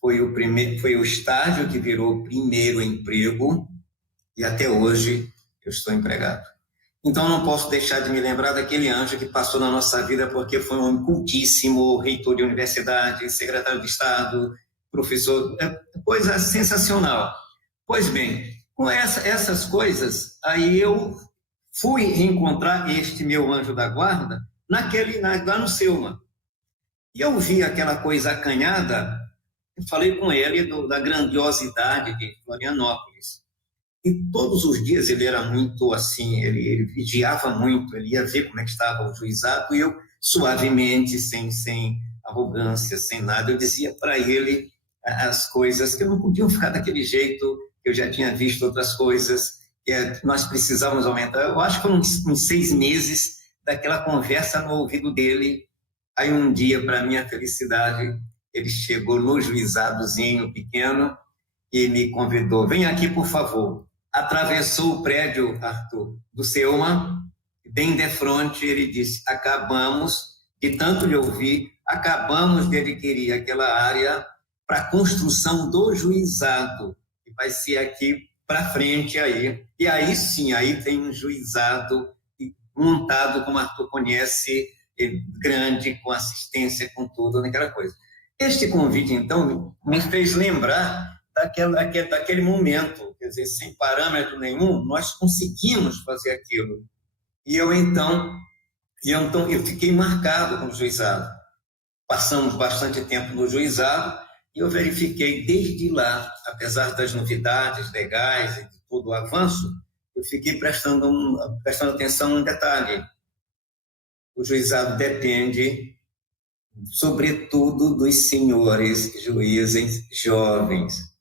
foi o estágio que virou o primeiro emprego, e até hoje eu estou empregado. Então não posso deixar de me lembrar daquele anjo que passou na nossa vida, porque foi um homem cultíssimo, reitor de universidade, secretário de Estado, professor, coisa sensacional. Pois bem, com essas coisas, aí eu fui encontrar este meu anjo da guarda lá no SEUMA. E eu vi aquela coisa acanhada, eu falei com ele da grandiosidade de Florianópolis. E todos os dias ele era muito assim, ele vigiava muito, ele ia ver como é que estava o juizado, e eu, suavemente, sem arrogância, sem nada, eu dizia para ele as coisas que não podiam ficar daquele jeito, que eu já tinha visto outras coisas, que nós precisávamos aumentar. Eu acho que foram uns 6 meses daquela conversa no ouvido dele. Aí um dia, para minha felicidade, ele chegou no juizadozinho pequeno e me convidou, vem aqui, por favor. Atravessou o prédio, Arthur, do SEUMA, bem de frente, ele disse, acabamos, de tanto lhe ouvir, acabamos de adquirir aquela área para a construção do juizado, que vai ser aqui para frente aí. E aí sim, aí tem um juizado montado, como Arthur conhece, grande, com assistência, com tudo, naquela coisa. Este convite, então, me fez lembrar daquele momento, quer dizer, sem parâmetro nenhum, nós conseguimos fazer aquilo. E eu fiquei marcado com o juizado. Passamos bastante tempo no juizado e eu verifiquei desde lá, apesar das novidades legais e de todo o avanço, eu fiquei prestando atenção num detalhe. O juizado depende, sobretudo, dos senhores juízes jovens.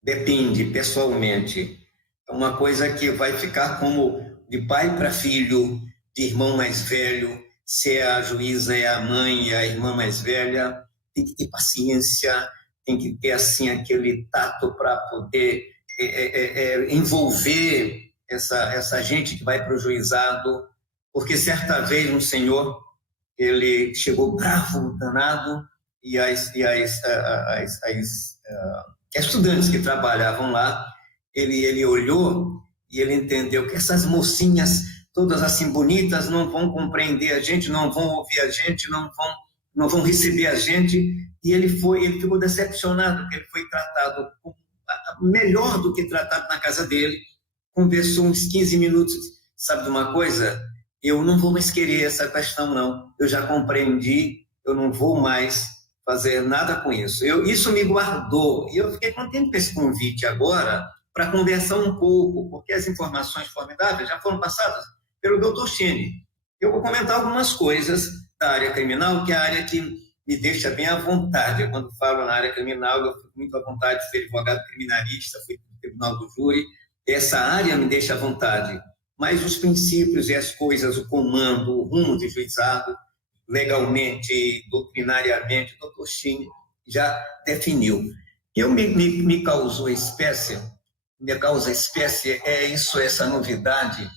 Depende, pessoalmente. É uma coisa que vai ficar como de pai para filho, de irmão mais velho, se a juíza é a mãe e a irmã mais velha, tem que ter paciência, tem que ter assim aquele tato para poder envolver essa gente que vai para o juizado, porque certa vez um senhor, ele chegou bravo, danado, e as estudantes que trabalhavam lá, ele olhou e ele entendeu que essas mocinhas, todas assim bonitas, não vão compreender a gente, não vão ouvir a gente, não vão não vão receber a gente. E ele ficou decepcionado, porque ele foi tratado melhor do que tratado na casa dele. Conversou uns 15 minutos, sabe de uma coisa? Eu não vou mais querer essa questão, não. Eu já compreendi, eu não vou mais fazer nada com isso. Isso me guardou. E eu fiquei contente com esse convite agora para conversar um pouco, porque as informações formidáveis já foram passadas pelo Dr. Chini. Eu vou comentar algumas coisas da área criminal, que é a área que me deixa bem à vontade. Quando falo na área criminal, eu fico muito à vontade de ser advogado criminalista, fui no tribunal do júri. Essa área me deixa à vontade. Mas os princípios e as coisas, o comando, o rumo de juizado, legalmente, doutrinariamente, o Dr. Chini já definiu. Me causou espécie, é isso, essa novidade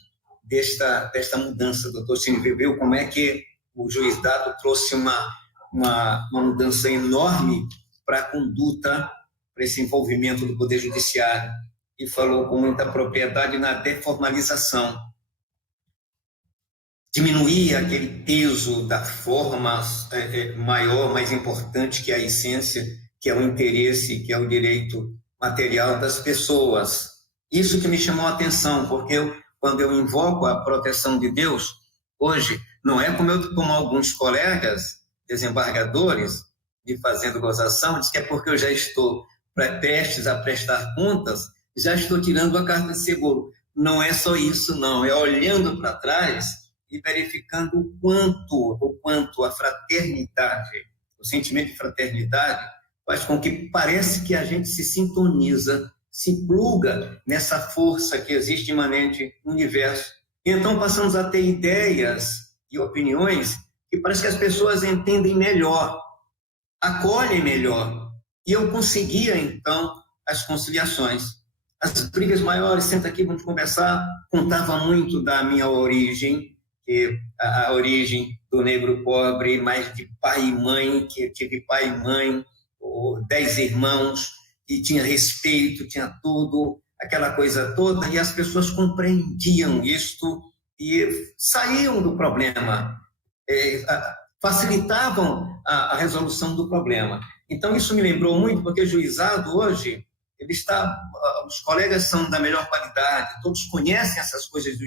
desta mudança. O Dr. Chini viu como é que o juizado trouxe uma mudança enorme para a conduta, para esse envolvimento do Poder Judiciário, e falou com muita propriedade na deformalização. Diminuir aquele peso da forma maior, mais importante, que é a essência, que é o interesse, que é o direito material das pessoas. Isso que me chamou a atenção, porque quando eu invoco a proteção de Deus, hoje, não é como alguns colegas desembargadores de fazendo gozação, diz que é porque eu já estou prestes a prestar contas, já estou tirando a carta de seguro. Não é só isso, não. É olhando para trás e verificando o quanto a fraternidade, o sentimento de fraternidade, faz com que parece que a gente se sintoniza, se pluga nessa força que existe imanente no universo. E então passamos a ter ideias e opiniões que parece que as pessoas entendem melhor, acolhem melhor. E eu conseguia, então, as conciliações. As brigas maiores, senta aqui, vamos conversar, contava muito da minha origem, que a origem do negro pobre, mais de pai e mãe, que eu tive pai e mãe, 10 irmãos, e tinha respeito, tinha tudo, aquela coisa toda, e as pessoas compreendiam isto e saíam do problema, facilitavam a resolução do problema. Então, isso me lembrou muito, porque o juizado hoje, os colegas são da melhor qualidade, todos conhecem essas coisas do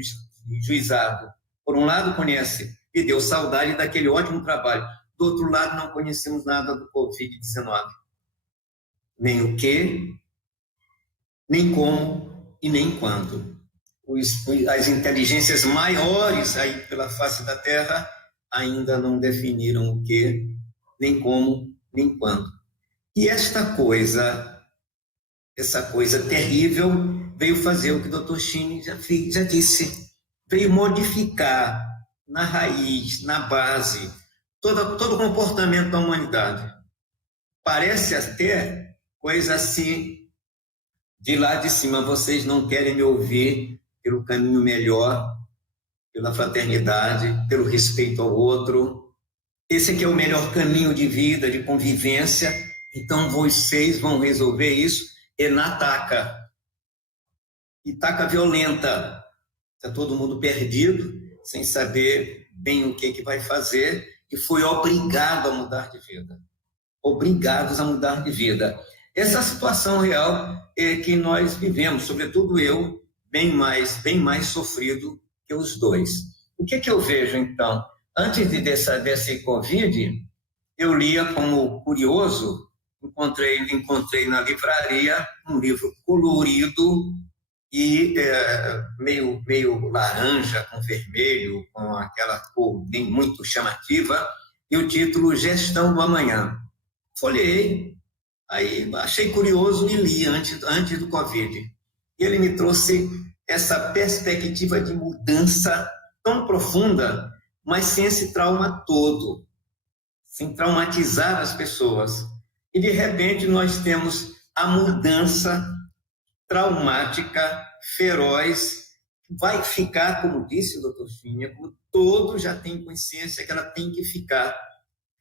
juizado. Por um lado, conhece e deu saudade daquele ótimo trabalho. Do outro lado, não conhecemos nada do Covid-19. Nem o que, nem como e nem quando. As inteligências maiores aí pela face da Terra ainda não definiram o que, nem como, nem quando. E essa coisa terrível veio fazer o que o Dr. Chini já disse, veio modificar na raiz, na base, todo o comportamento da humanidade. Parece até coisa assim, de lá de cima, vocês não querem me ouvir pelo caminho melhor, pela fraternidade, pelo respeito ao outro. Esse aqui é o melhor caminho de vida, de convivência, então vocês vão resolver isso na taca. E taca violenta. Está todo mundo perdido, sem saber bem o que vai fazer, e foi obrigado a mudar de vida. Obrigados a mudar de vida. Essa situação real é que nós vivemos, sobretudo eu, bem mais sofrido que os dois. O que eu vejo, então? Antes desse Covid, eu lia como curioso, encontrei na livraria um livro colorido e meio laranja com vermelho, com aquela cor bem muito chamativa, e o título Gestão do Amanhã. Folhei, aí achei curioso e li antes do Covid. E ele me trouxe essa perspectiva de mudança tão profunda, mas sem esse trauma todo, sem traumatizar as pessoas. E, de repente, nós temos a mudança traumática, feroz, vai ficar, como disse o Dr. Chini, como todos já têm consciência que ela tem que ficar,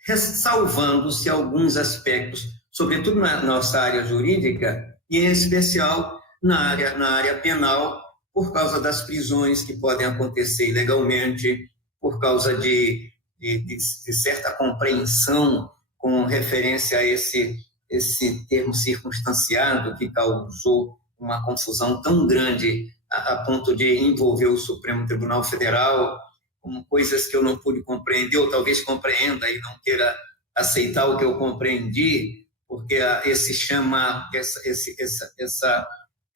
ressalvando-se alguns aspectos, sobretudo na nossa área jurídica, e em especial na área penal, por causa das prisões que podem acontecer ilegalmente, por causa de de certa compreensão com referência a esse termo circunstanciado que causou uma confusão tão grande a ponto de envolver o Supremo Tribunal Federal, como coisas que eu não pude compreender, ou talvez compreenda e não queira aceitar o que eu compreendi, porque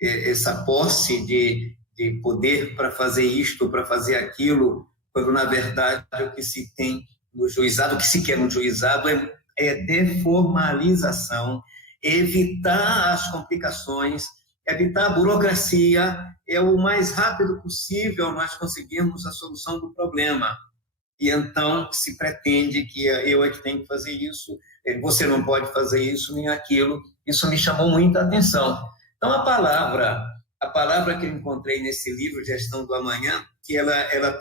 essa posse de poder para fazer isto, para fazer aquilo, quando na verdade o que se tem no juizado, o que se quer no juizado é deformalização, evitar as complicações, evitar a burocracia, é o mais rápido possível nós conseguirmos a solução do problema. E então se pretende que eu é que tenho que fazer isso, você não pode fazer isso nem aquilo. Isso me chamou muita atenção. Então a palavra que eu encontrei nesse livro, Gestão do Amanhã, que ela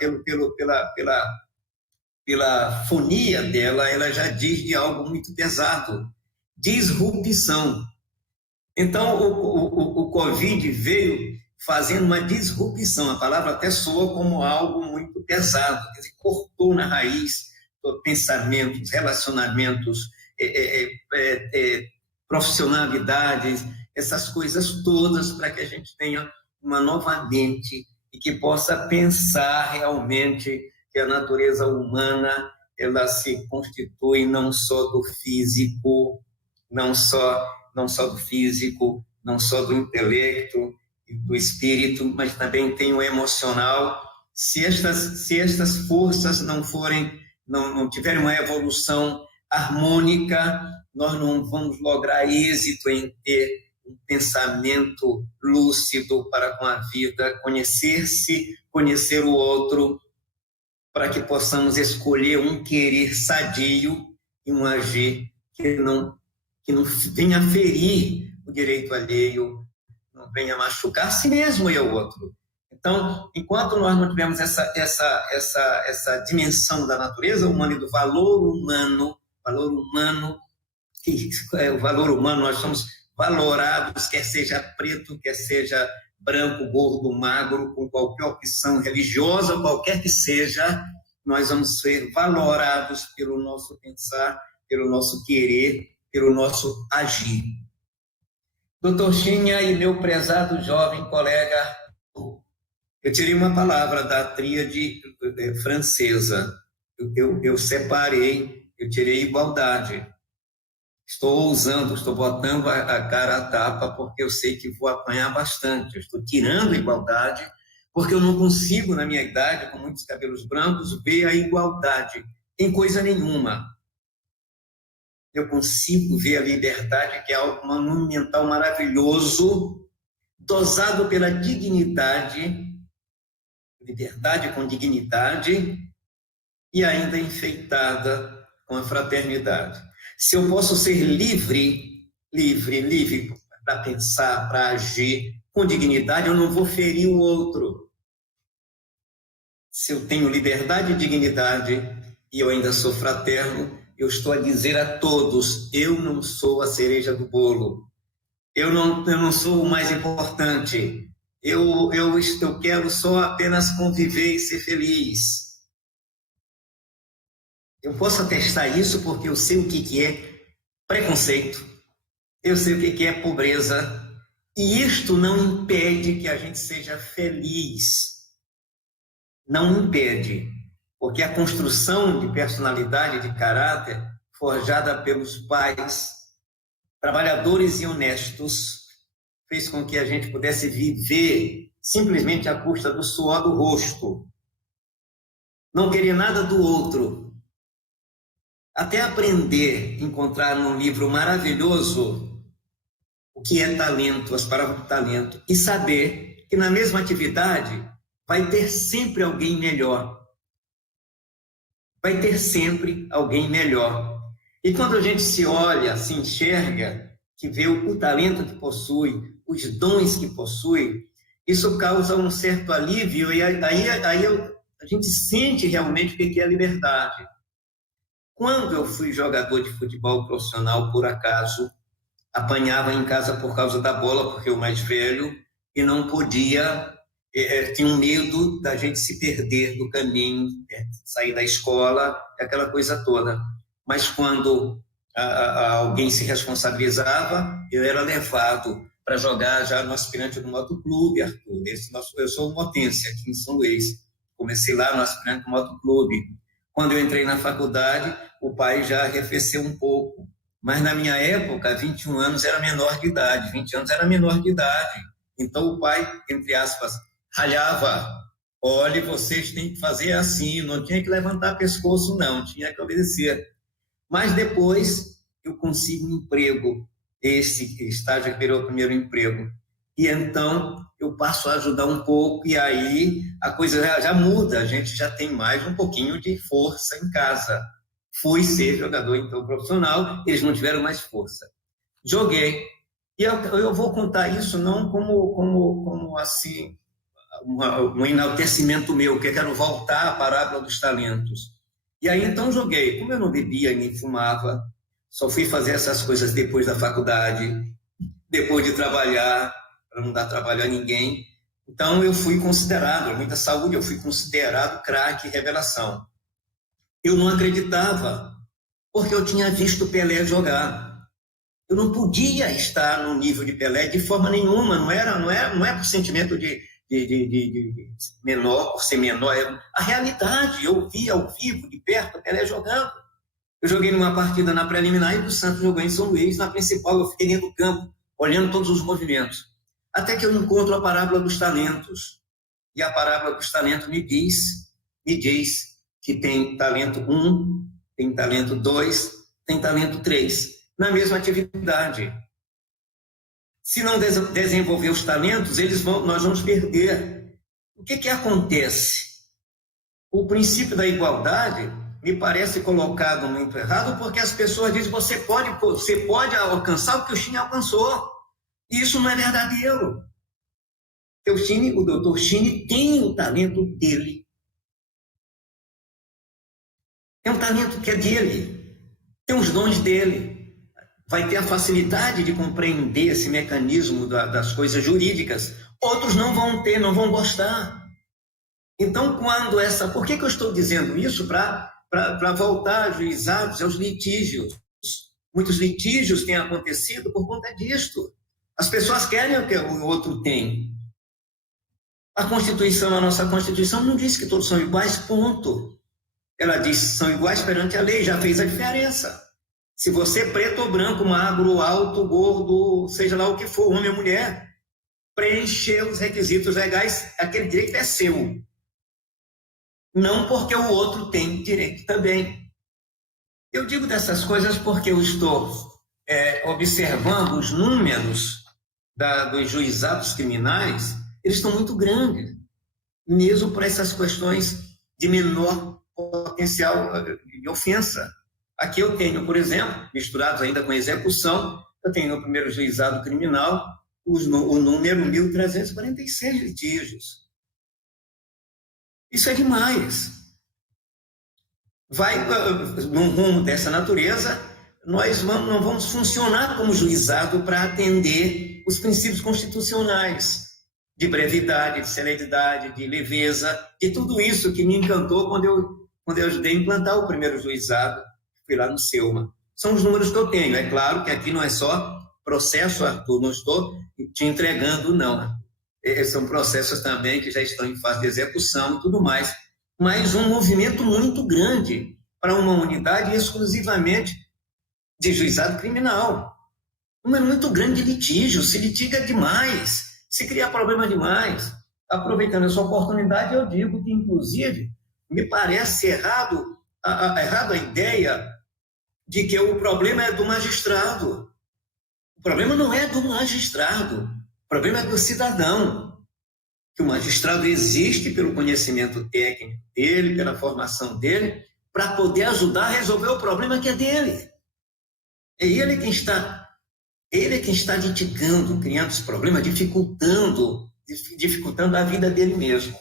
pela fonia dela, ela já diz de algo muito pesado: disrupção. Então, o Covid veio fazendo uma disrupção. A palavra até soa como algo muito pesado, quer dizer, cortou na raiz pensamentos, relacionamentos, profissionalidades, essas coisas todas, para que a gente tenha uma nova mente e que possa pensar realmente que a natureza humana ela se constitui não só do físico, não só do físico, não só do intelecto e do espírito, mas também tem o emocional. Se estas forças não tiverem uma evolução harmônica, nós não vamos lograr êxito em ter um pensamento lúcido para com a vida, conhecer-se, conhecer o outro, para que possamos escolher um querer sadio e um agir que não venha ferir o direito alheio, não venha machucar a si mesmo e o outro. Então, enquanto nós não tivermos essa dimensão da natureza humana e do valor humano, o valor humano, nós somos valorados, quer seja preto, quer seja branco, gordo, magro, com qualquer opção religiosa, qualquer que seja, nós vamos ser valorados pelo nosso pensar, pelo nosso querer, pelo nosso agir. Doutor Chinha e meu prezado jovem colega, eu tirei uma palavra da tríade francesa, eu separei, eu tirei igualdade. Estou botando a cara à tapa, porque eu sei que vou apanhar bastante. Eu estou tirando a igualdade, porque eu não consigo, na minha idade, com muitos cabelos brancos, ver a igualdade em coisa nenhuma. Eu consigo ver a liberdade, que é algo monumental, maravilhoso, dosado pela dignidade, liberdade com dignidade, e ainda enfeitada com a fraternidade. Se eu posso ser livre para pensar, para agir com dignidade, eu não vou ferir o outro. Se eu tenho liberdade e dignidade e eu ainda sou fraterno, eu estou a dizer a todos, eu não sou a cereja do bolo. Eu não sou o mais importante. Eu quero só apenas conviver e ser feliz. Eu posso atestar isso porque eu sei o que é preconceito, eu sei o que é pobreza, e isto não impede que a gente seja feliz. Não impede, porque a construção de personalidade, de caráter, forjada pelos pais, trabalhadores e honestos, fez com que a gente pudesse viver simplesmente à custa do suor do rosto, não querer nada do outro, até aprender, encontrar num livro maravilhoso o que é talento, as palavras do talento, e saber que na mesma atividade vai ter sempre alguém melhor. Vai ter sempre alguém melhor. E quando a gente se olha, se enxerga, que vê o talento que possui, os dons que possui, isso causa um certo alívio, e aí a gente sente realmente o que é a liberdade. Quando eu fui jogador de futebol profissional, por acaso, apanhava em casa por causa da bola, porque eu mais velho, e não podia tinha um medo da gente se perder do caminho, sair da escola, aquela coisa toda. Mas quando alguém se responsabilizava, eu era levado para jogar já no aspirante do motoclube, Arthur. Eu sou motense aqui em São Luís. Comecei lá no aspirante do motoclube. Quando eu entrei na faculdade, o pai já arrefeceu um pouco. Mas na minha época, 21 anos era menor de idade, 20 anos era menor de idade. Então o pai, entre aspas, ralhava. Olha, vocês têm que fazer assim, não tinha que levantar pescoço, não, tinha que obedecer. Mas depois eu consigo um emprego, esse estágio que virou o primeiro emprego. E então eu passo a ajudar um pouco e aí a coisa já muda, a gente já tem mais um pouquinho de força em casa. Fui ser jogador, então, profissional, eles não tiveram mais força. Joguei. E eu vou contar isso não como assim, um enaltecimento meu, que eu quero voltar à parábola dos talentos. E aí, então, joguei. Como eu não bebia nem fumava, só fui fazer essas coisas depois da faculdade, depois de trabalhar, para não dar trabalho a ninguém. Então, eu fui considerado, muita saúde, eu fui considerado craque revelação. Eu não acreditava, porque eu tinha visto Pelé jogar. Eu não podia estar no nível de Pelé de forma nenhuma, não é por sentimento de menor, por ser menor. A realidade, eu vi ao vivo, de perto, Pelé jogando. Eu joguei numa partida na preliminar e o Santos jogou em São Luís, na principal, eu fiquei dentro do campo, olhando todos os movimentos. Até que eu encontro a parábola dos talentos. E a parábola dos talentos me diz que tem talento 1, tem talento 2, tem talento 3, na mesma atividade. Se não desenvolver os talentos, nós vamos perder. O que acontece? O princípio da igualdade me parece colocado muito errado, porque as pessoas dizem que você pode alcançar o que o Chine alcançou. E isso não é verdadeiro. O doutor Chine tem o talento dele. Tem um talento que é dele, tem os dons dele, vai ter a facilidade de compreender esse mecanismo das coisas jurídicas. Outros não vão ter, não vão gostar. Então, por que eu estou dizendo isso? Para voltar aos juizados, aos litígios. Muitos litígios têm acontecido por conta disto. As pessoas querem o que o outro tem. A nossa Constituição não diz que todos são iguais, ponto. Ela diz que são iguais perante a lei, já fez a diferença. Se você é preto ou branco, magro, alto, gordo, seja lá o que for, homem ou mulher, preencher os requisitos legais, aquele direito é seu. Não porque o outro tem direito também. Eu digo dessas coisas porque eu estou observando os números dos juizados criminais, eles estão muito grandes, mesmo por essas questões de menor potencial de ofensa. Aqui eu tenho, por exemplo, misturados ainda com execução, eu tenho no primeiro juizado criminal o número 1.346 litígios. Isso é demais. Vai num rumo dessa natureza, nós não vamos funcionar como juizado para atender os princípios constitucionais de brevidade, de celeridade, de leveza, de tudo isso que me encantou quando eu ajudei a implantar o primeiro juizado, fui lá no Selma. São os números que eu tenho. É claro que aqui não é só processo, Arthur, não estou te entregando, não. São processos também que já estão em fase de execução e tudo mais. Mas um movimento muito grande para uma unidade exclusivamente de juizado criminal. Um é muito grande de litígio, se litiga demais, se cria problema demais. Aproveitando essa oportunidade, eu digo que, inclusive, me parece errado a ideia de que o problema é do magistrado. O problema não é do magistrado, o problema é do cidadão. Que o magistrado existe pelo conhecimento técnico dele, pela formação dele, para poder ajudar a resolver o problema que é dele. É ele quem está litigando, criando esse problema, dificultando a vida dele mesmo.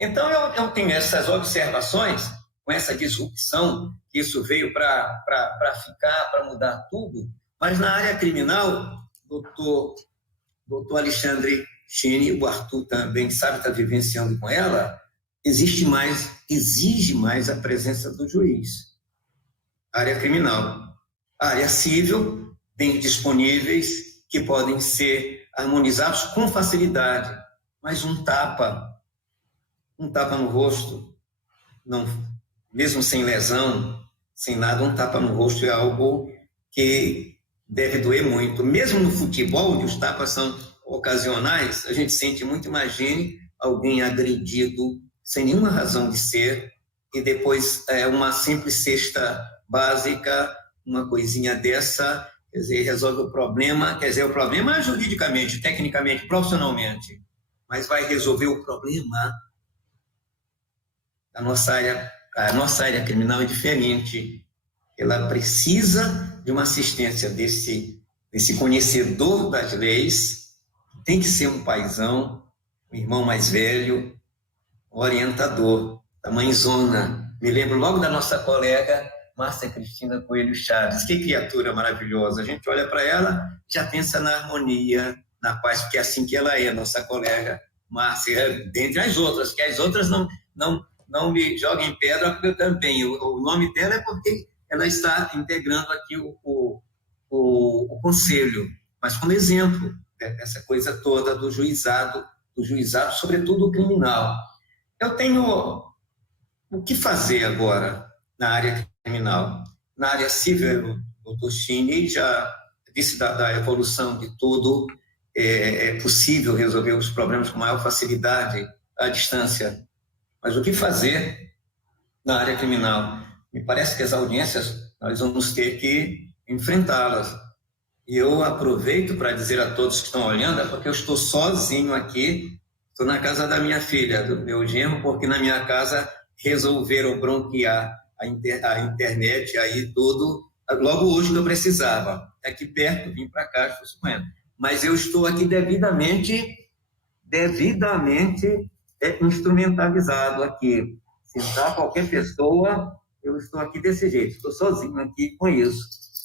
Então, eu tenho essas observações, com essa disrupção, que isso veio para ficar, para mudar tudo, mas na área criminal, doutor Alexandre Chine, o Arthur também sabe, está vivenciando com ela, exige mais a presença do juiz. Área criminal. Área civil, bem disponíveis, que podem ser harmonizados com facilidade, mas um tapa no rosto, não, mesmo sem lesão, sem nada, um tapa no rosto é algo que deve doer muito. Mesmo no futebol, onde os tapas são ocasionais, a gente sente muito. Imagine alguém agredido sem nenhuma razão de ser, e depois uma simples cesta básica, uma coisinha dessa, quer dizer, resolve o problema. Quer dizer, o problema é juridicamente, tecnicamente, profissionalmente, mas vai resolver o problema. A nossa área criminal é diferente. Ela precisa de uma assistência desse conhecedor das leis, tem que ser um paizão, um irmão mais velho, um orientador, da mãezona. Me lembro logo da nossa colega Márcia Cristina Coelho Chaves. Que criatura maravilhosa. A gente olha para ela, já pensa na harmonia, na paz, porque é assim que ela é, nossa colega Márcia, dentre as outras, que as outras não me joguem pedra, porque eu também. O nome dela é porque ela está integrando aqui o conselho, mas como exemplo, essa coisa toda do juizado, sobretudo o criminal. Eu tenho o que fazer agora na área criminal. Na área civil, o doutor Chine já disse da evolução de tudo, é possível resolver os problemas com maior facilidade à distância. Mas o que fazer na área criminal? Me parece que as audiências nós vamos ter que enfrentá-las. E eu aproveito para dizer a todos que estão olhando, porque eu estou sozinho aqui, estou na casa da minha filha, do meu genro, porque na minha casa resolveram bronquear a internet, aí tudo, logo hoje que eu precisava. Aqui perto, vim para cá, estou supondo. Mas eu estou aqui devidamente instrumentalizado aqui. Se entrar qualquer pessoa, eu estou aqui desse jeito, estou sozinho aqui com isso.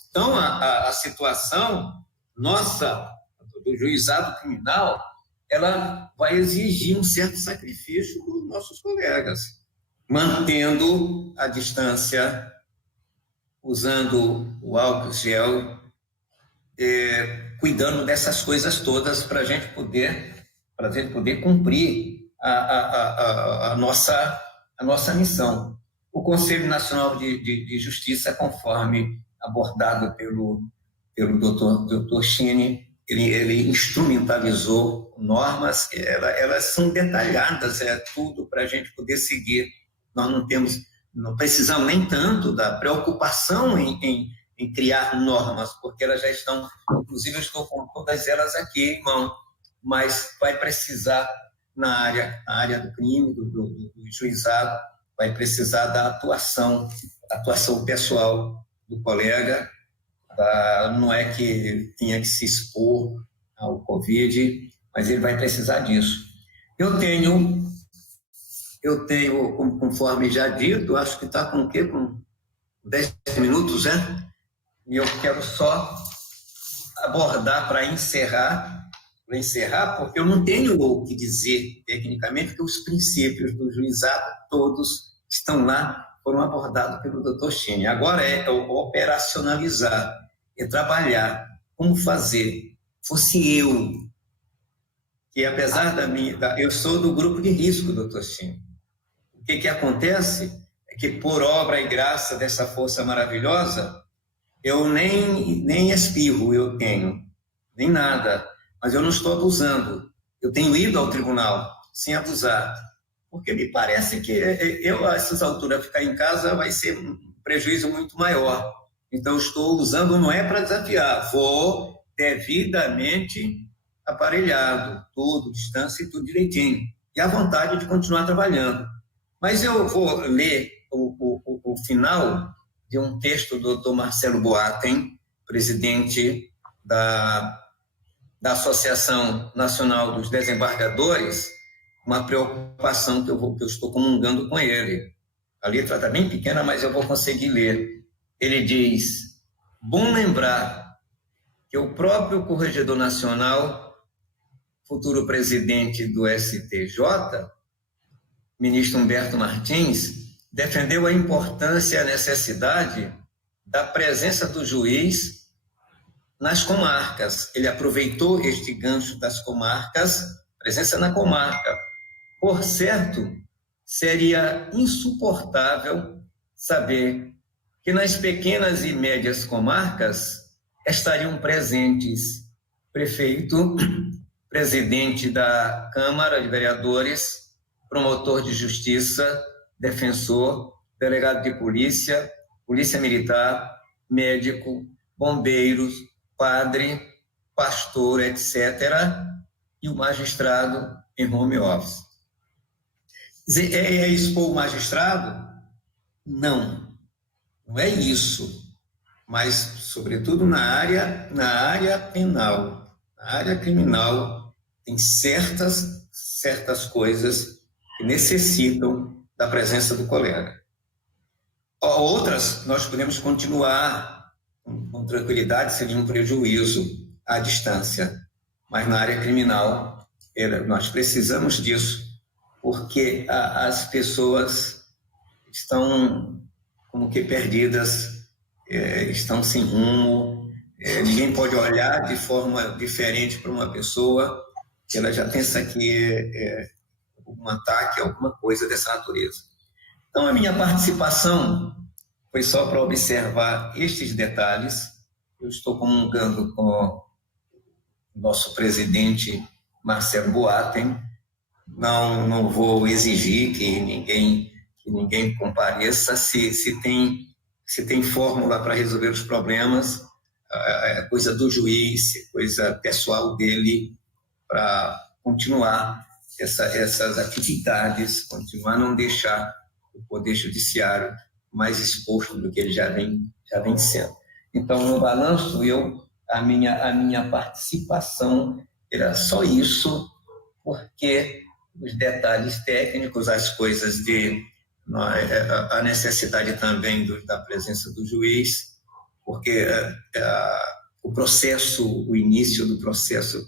Então, a situação nossa, do juizado criminal, ela vai exigir um certo sacrifício dos nossos colegas, mantendo a distância, usando o álcool gel, cuidando dessas coisas todas para a gente poder cumprir a nossa missão. O Conselho Nacional de Justiça, conforme abordado pelo doutor Chine, ele instrumentalizou normas, elas são detalhadas, tudo para a gente poder seguir. Nós não precisamos nem tanto da preocupação em criar normas, porque elas já estão, inclusive eu estou com todas elas aqui, irmão, mas vai precisar na área do crime, do juizado, vai precisar da atuação pessoal do colega. Não é que tenha que se expor ao Covid, mas ele vai precisar disso. Eu tenho, conforme já dito, acho que está com o quê? Com 10 minutos, né? E eu quero só abordar para encerrar, porque eu não tenho o que dizer tecnicamente, porque os princípios do juizado todos estão lá, foram abordados pelo Dr. Chine. Agora é operacionalizar, é trabalhar, como fazer. Fosse eu, que apesar eu sou do grupo de risco, Dr. Chine. O que acontece é que, por obra e graça dessa força maravilhosa, eu nem espirro eu tenho, nem nada, mas eu não estou abusando. Eu tenho ido ao tribunal sem abusar, porque me parece que eu, a essas alturas, ficar em casa vai ser um prejuízo muito maior. Então, estou usando, não é para desafiar, vou devidamente aparelhado, tudo, distância e tudo direitinho, e a vontade de continuar trabalhando. Mas eu vou ler o final de um texto do Dr. Marcelo Boatem, presidente da Associação Nacional dos Desembargadores, uma preocupação que eu estou comungando com ele. A letra está bem pequena, mas eu vou conseguir ler. Ele diz: bom lembrar que o próprio Corregedor Nacional futuro presidente do STJ, ministro Humberto Martins, defendeu a importância e a necessidade da presença do juiz nas comarcas. Ele aproveitou este gancho das comarcas, presença na comarca. Por certo, seria insuportável saber que nas pequenas e médias comarcas estariam presentes prefeito, presidente da Câmara de Vereadores, promotor de justiça, defensor, delegado de polícia, polícia militar, médico, bombeiros, padre, pastor, etc., e o magistrado em home office. É expor o magistrado? Não é isso, mas, sobretudo, na área penal, na área criminal, tem certas coisas que necessitam da presença do colega. Outras, nós podemos continuar com tranquilidade, sem nenhum prejuízo à distância, mas na área criminal, nós precisamos disso, porque as pessoas estão como que perdidas, estão sem rumo, ninguém pode olhar de forma diferente para uma pessoa, ela já pensa que é um ataque, alguma coisa dessa natureza. Então, a minha participação foi só para observar estes detalhes. Eu estou comungando com o nosso presidente, Marcelo Boatem. Não vou exigir que ninguém compareça. Se tem fórmula para resolver os problemas, é coisa do juiz, é coisa pessoal dele, para continuar essas atividades, continuar a não deixar o Poder Judiciário mais exposto do que ele já vem sendo. Então, no balanço, a minha participação era só isso, porque os detalhes técnicos, as coisas a necessidade também da presença do juiz, porque o início do processo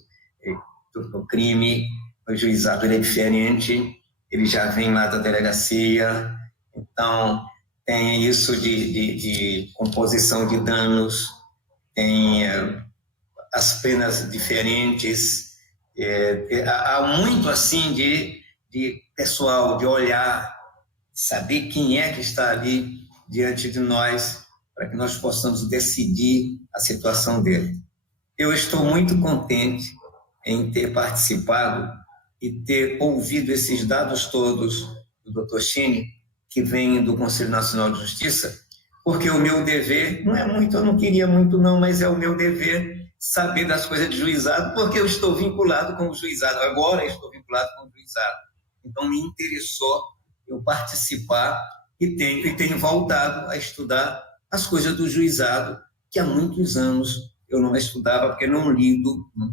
do crime, o juizado é diferente, ele já vem lá da delegacia, então tem isso de composição de danos, tem as penas diferentes, há muito assim de pessoal, de olhar, saber quem é que está ali diante de nós, para que nós possamos decidir a situação dele. Eu estou muito contente em ter participado e ter ouvido esses dados todos do Dr. Chine, que vem do Conselho Nacional de Justiça, porque o meu dever, não é muito, eu não queria muito não, mas é o meu dever saber das coisas de juizado, porque eu estou vinculado com o juizado, agora estou vinculado com o juizado. Então me interessou eu participar e tenho voltado a estudar as coisas do juizado, que há muitos anos eu não estudava, porque não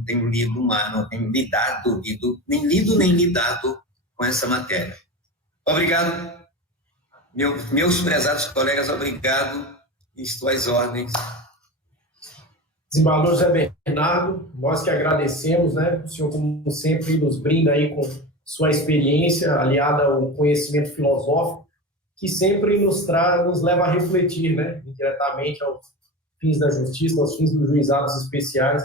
tenho lido mais, não tenho nem lidado com essa matéria. Obrigado, meus prezados colegas, obrigado, estou às ordens. Desembargador José Bernardo, nós que agradecemos, né? O senhor, como sempre, nos brinda aí com sua experiência, aliada ao conhecimento filosófico, que sempre nos leva a refletir, né? Indiretamente aos fins da justiça, aos fins dos juizados especiais.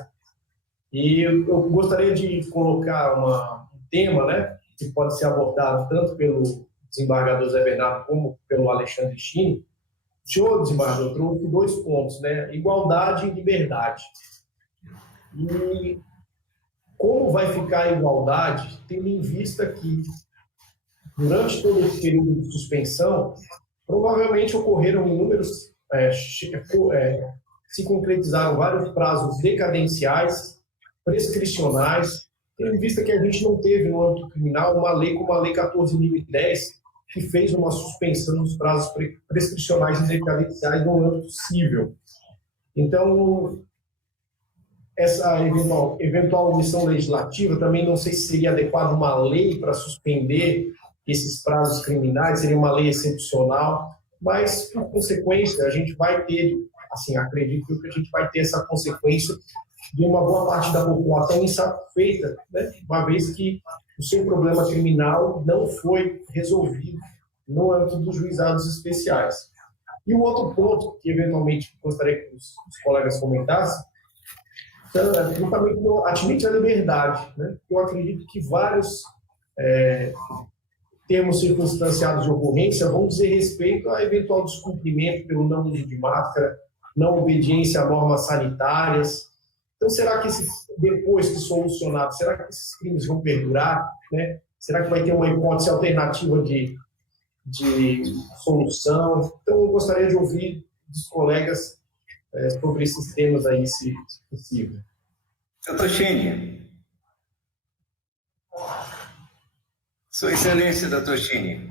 E eu gostaria de colocar um tema, né? Que pode ser abordado tanto pelo desembargador José Bernardo como pelo Alexandre Chine. O senhor, desembargador, trouxe 2 pontos, né? Igualdade e liberdade. E como vai ficar a igualdade, tendo em vista que, durante todo esse período de suspensão, provavelmente ocorreram inúmeros, se concretizaram vários prazos decadenciais, prescricionais, tendo em vista que a gente não teve no âmbito criminal uma lei como a Lei 14.010, que fez uma suspensão dos prazos prescricionais e decadenciais no âmbito civil. Então, essa eventual omissão legislativa, também não sei se seria adequado uma lei para suspender esses prazos criminais, seria uma lei excepcional, mas, por consequência, a gente vai ter, assim, acredito que a gente vai ter essa consequência de uma boa parte da população insatisfeita, né? Uma vez que o seu problema criminal não foi resolvido no âmbito dos juizados especiais. E o outro ponto que, eventualmente, gostaria que os colegas comentassem, justamente atinente à liberdade, né? Eu acredito que vários termos circunstanciados de ocorrência vão dizer respeito a eventual descumprimento pelo não uso de máscara, não obediência a normas sanitárias. Então, será que depois de solucionado, será que esses crimes vão perdurar, né? Será que vai ter uma hipótese alternativa de solução? Então, eu gostaria de ouvir dos colegas sobre esses temas aí, se possível. Doutor Chini. Sua Excelência, doutor Chini.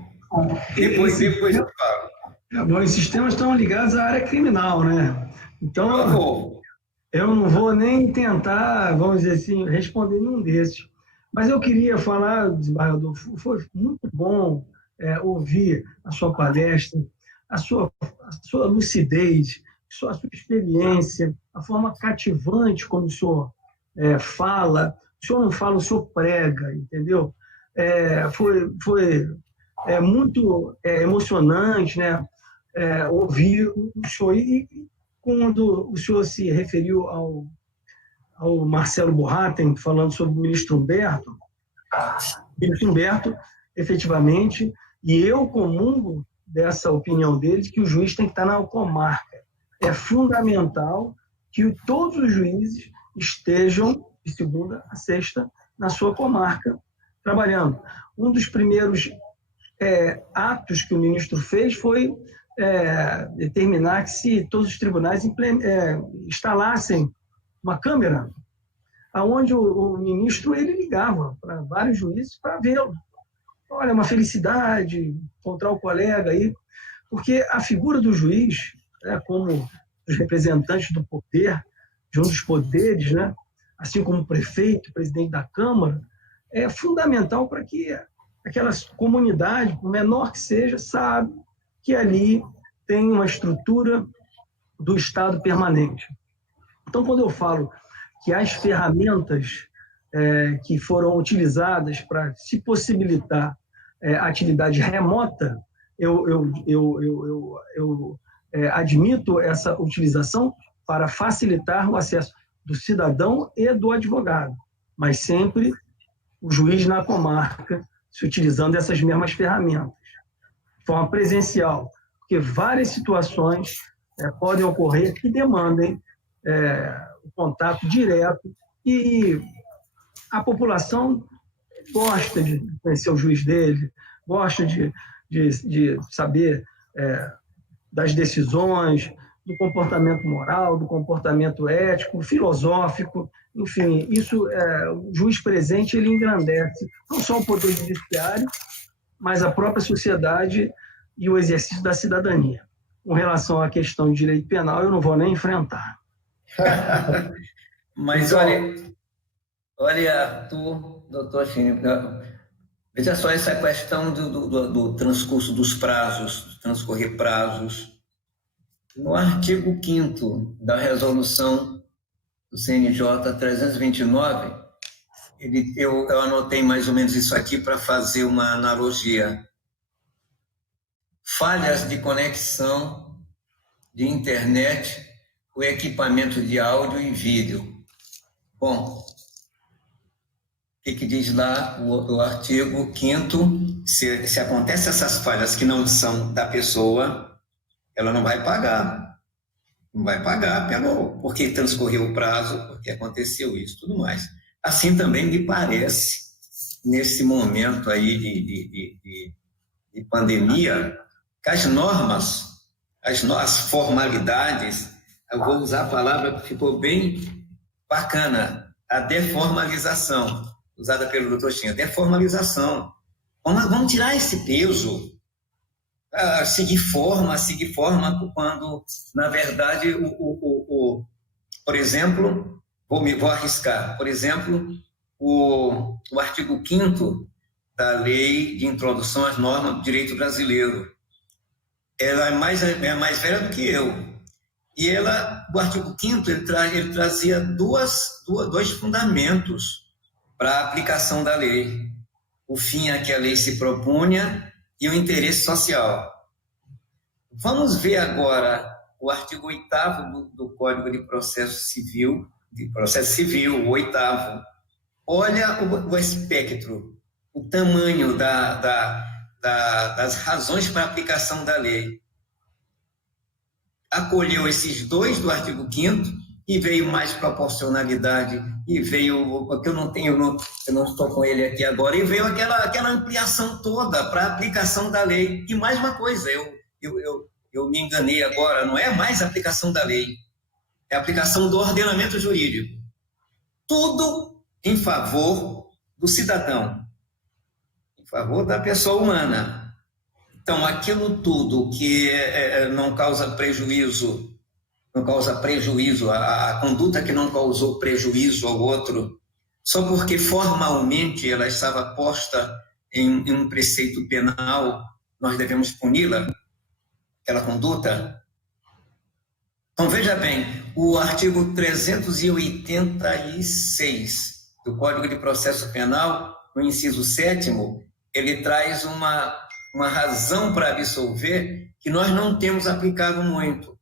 Depois eu falo. Bom, esses temas estão ligados à área criminal, né? Então, eu não vou nem tentar, vamos dizer assim, responder nenhum desses. Mas eu queria falar, desembargador, foi muito bom ouvir a sua palestra, a sua lucidez, a sua experiência, a forma cativante como o senhor fala. O senhor não fala, o senhor prega, entendeu? Foi muito emocionante, né? Ouvir o senhor. E quando o senhor se referiu ao Marcelo Borraten, falando sobre o ministro Humberto, efetivamente, e eu comungo dessa opinião dele, de que o juiz tem que estar na comarca. É fundamental que todos os juízes estejam, de segunda a sexta, na sua comarca, trabalhando. Um dos primeiros atos que o ministro fez foi determinar que se todos os tribunais instalassem uma câmera, onde o ministro ele ligava para vários juízes para vê-lo. Olha, uma felicidade encontrar o colega aí, porque a figura do juiz, como os representantes do poder, de um dos poderes, né, assim como o prefeito, o presidente da Câmara, é fundamental para que aquela comunidade, por menor que seja, sabe que ali tem uma estrutura do Estado permanente. Então, quando eu falo que as ferramentas que foram utilizadas para se possibilitar a atividade remota, eu admito essa utilização para facilitar o acesso do cidadão e do advogado, mas sempre o juiz na comarca se utilizando essas mesmas ferramentas, de forma presencial, porque várias situações podem ocorrer que demandem o contato direto e a população gosta de conhecer o juiz dele, gosta de saber das decisões, do comportamento moral, do comportamento ético, filosófico, enfim, isso, o juiz presente, ele engrandece não só o poder judiciário, mas a própria sociedade e o exercício da cidadania. Com relação à questão de direito penal, eu não vou nem enfrentar. Mas olha, Arthur, doutor Chini, veja só essa questão do transcurso dos prazos, transcorrer prazos. No artigo 5º da resolução do CNJ 329, eu anotei mais ou menos isso aqui para fazer uma analogia. Falhas de conexão de internet, o equipamento de áudio e vídeo. Bom, o que diz lá o artigo 5º? Se acontecem essas falhas que não são da pessoa, ela não vai pagar. Não vai pagar porque transcorreu o prazo, porque aconteceu isso, tudo mais. Assim também me parece, nesse momento aí de pandemia, que as normas, as formalidades, eu vou usar a palavra que ficou bem bacana, a deformalização, usada pelo doutor Chini, a deformalização. Vamos tirar esse peso, seguir forma, quando, na verdade, por exemplo, vou arriscar, por exemplo, o artigo 5º da Lei de Introdução às Normas do Direito Brasileiro. Ela é mais velha do que eu. E o artigo 5º, ele trazia dois fundamentos para a aplicação da lei. O fim a que a lei se propunha e o interesse social. Vamos ver agora o artigo 8º do Código de Processo Civil, o 8º. Olha o espectro, o tamanho das razões para a aplicação da lei. Acolheu esses dois do artigo 5º e veio mais proporcionalidade, e veio, porque eu não estou com ele aqui agora, e veio aquela ampliação toda para a aplicação da lei. E mais uma coisa, eu me enganei agora, não é mais a aplicação da lei, é a aplicação do ordenamento jurídico. Tudo em favor do cidadão, em favor da pessoa humana. Então, aquilo tudo que não causa prejuízo, a conduta que não causou prejuízo ao outro, só porque formalmente ela estava posta em um preceito penal, nós devemos puni-la, aquela conduta. Então, veja bem, o artigo 386 do Código de Processo Penal, no inciso 7º, ele traz uma razão para absolver que nós não temos aplicado muito.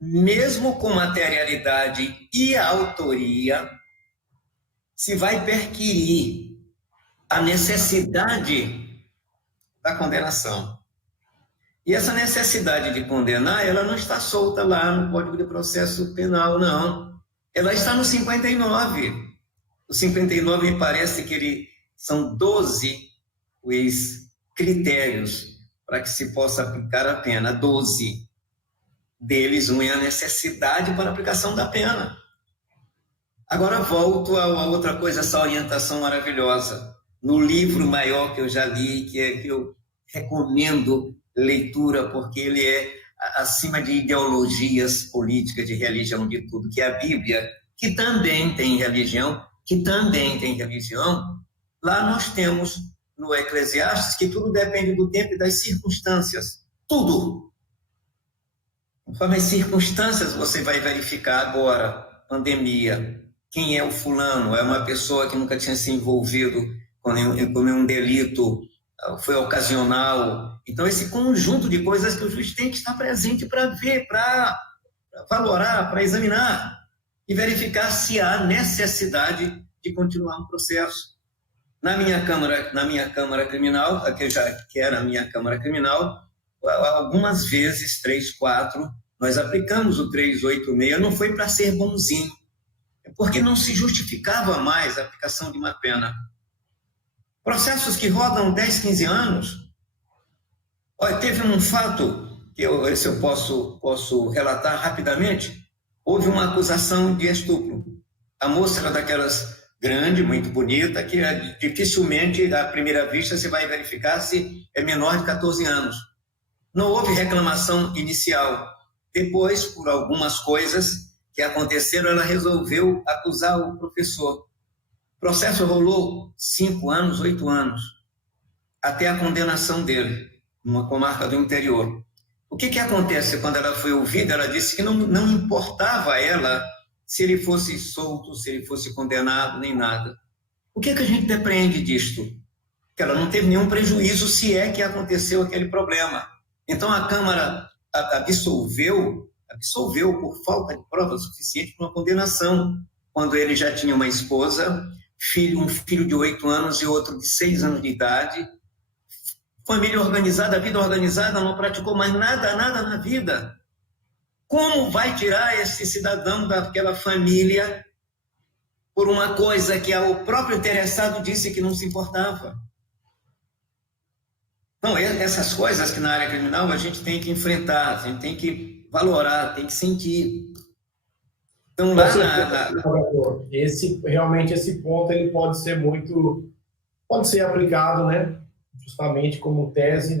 Mesmo com materialidade e autoria, se vai perquirir a necessidade da condenação. E essa necessidade de condenar, ela não está solta lá no Código de Processo Penal, não. Ela está no 59. O 59 me parece que são 12 os critérios para que se possa aplicar a pena, 12. Deles, um é a necessidade para a aplicação da pena. Agora volto a outra coisa, essa orientação maravilhosa. No livro maior que eu já li, que eu recomendo leitura, porque ele é acima de ideologias políticas, de religião, de tudo, que é a Bíblia, que também tem religião, lá nós temos no Eclesiastes que tudo depende do tempo e das circunstâncias. Tudo. Conforme as circunstâncias você vai verificar agora, pandemia, quem é o fulano? É uma pessoa que nunca tinha se envolvido com nenhum delito, foi ocasional. Então, esse conjunto de coisas que o juiz tem que estar presente para ver, para valorar, para examinar e verificar se há necessidade de continuar um processo. Na minha Câmara Criminal, que era a minha Câmara Criminal, algumas vezes, 3, 4, nós aplicamos o 386, não foi para ser bonzinho, é porque não se justificava mais a aplicação de uma pena. Processos que rodam 10, 15 anos. Olha, teve um fato, que esse eu posso relatar rapidamente. Houve uma acusação de estupro. A moça era daquelas grande, muito bonita, que dificilmente, à primeira vista, você vai verificar se é menor de 14 anos. Não houve reclamação inicial. Depois, por algumas coisas que aconteceram, ela resolveu acusar o professor. O processo rolou 5 anos, 8 anos, até a condenação dele, numa comarca do interior. O que acontece quando ela foi ouvida? Ela disse que não importava a ela se ele fosse solto, se ele fosse condenado, nem nada. O que a gente depreende disto? Que ela não teve nenhum prejuízo se é que aconteceu aquele problema. Então, a Câmara absolveu por falta de prova suficiente para uma condenação, quando ele já tinha uma esposa, um filho de 8 anos e outro de 6 anos de idade, família organizada, vida organizada, não praticou mais nada na vida. Como vai tirar esse cidadão daquela família por uma coisa que o próprio interessado disse que não se importava? Então, essas coisas que na área criminal a gente tem que enfrentar, a gente tem que valorar, tem que sentir. Então, lá realmente esse ponto ele pode ser aplicado, né, justamente como tese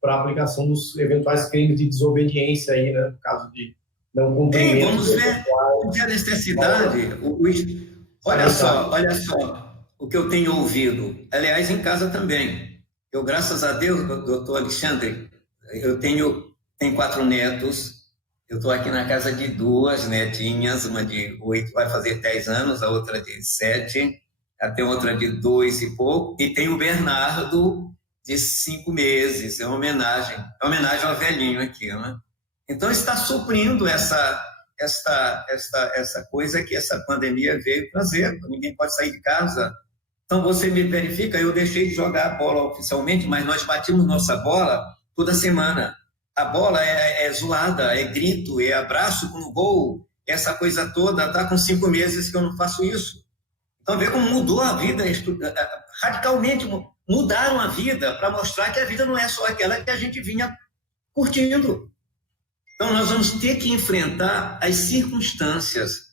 para a aplicação dos eventuais crimes de desobediência aí, né, no caso de não cumprimento. Vamos ver a necessidade. Olha só o que eu tenho ouvido, aliás, em casa também. Eu, graças a Deus, doutor Alexandre, eu tenho 4 netos, Eu estou aqui na casa de duas netinhas, uma de 8, vai fazer 10 anos, a outra de 7, até outra de 2 e pouco, e tem o Bernardo, de 5 meses, é uma homenagem ao velhinho aqui, né? Então, está suprindo essa coisa que essa pandemia veio trazer, ninguém pode sair de casa. Então, você me verifica, eu deixei de jogar a bola oficialmente, mas nós batimos nossa bola toda semana. A bola é zoada, é grito, é abraço com gol, essa coisa toda. Está com 5 meses que eu não faço isso. Então, vê como mudou a vida, radicalmente mudaram a vida para mostrar que a vida não é só aquela que a gente vinha curtindo. Então, nós vamos ter que enfrentar as circunstâncias.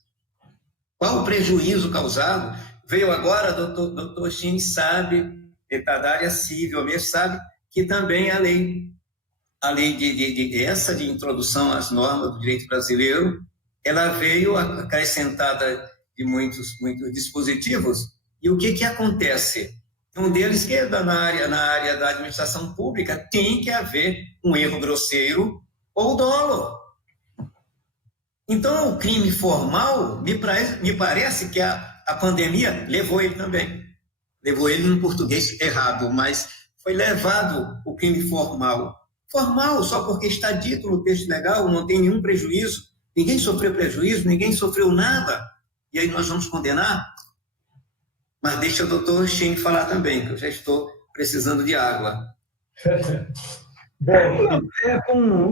Qual o prejuízo causado? Veio agora, doutor Chin sabe, está da área civil mesmo, sabe que também a lei de introdução às normas do direito brasileiro, ela veio acrescentada de muitos dispositivos. E o que acontece? Um deles que é na área da administração pública, tem que haver um erro grosseiro ou dolo. Então, o crime formal, me parece que a pandemia levou ele também. Levou ele no português errado, mas foi levado o crime formal. Formal, só porque está dito no texto legal, não tem nenhum prejuízo, ninguém sofreu prejuízo, ninguém sofreu nada, e aí nós vamos condenar? Mas deixa o doutor Chin falar também, que eu já estou precisando de água.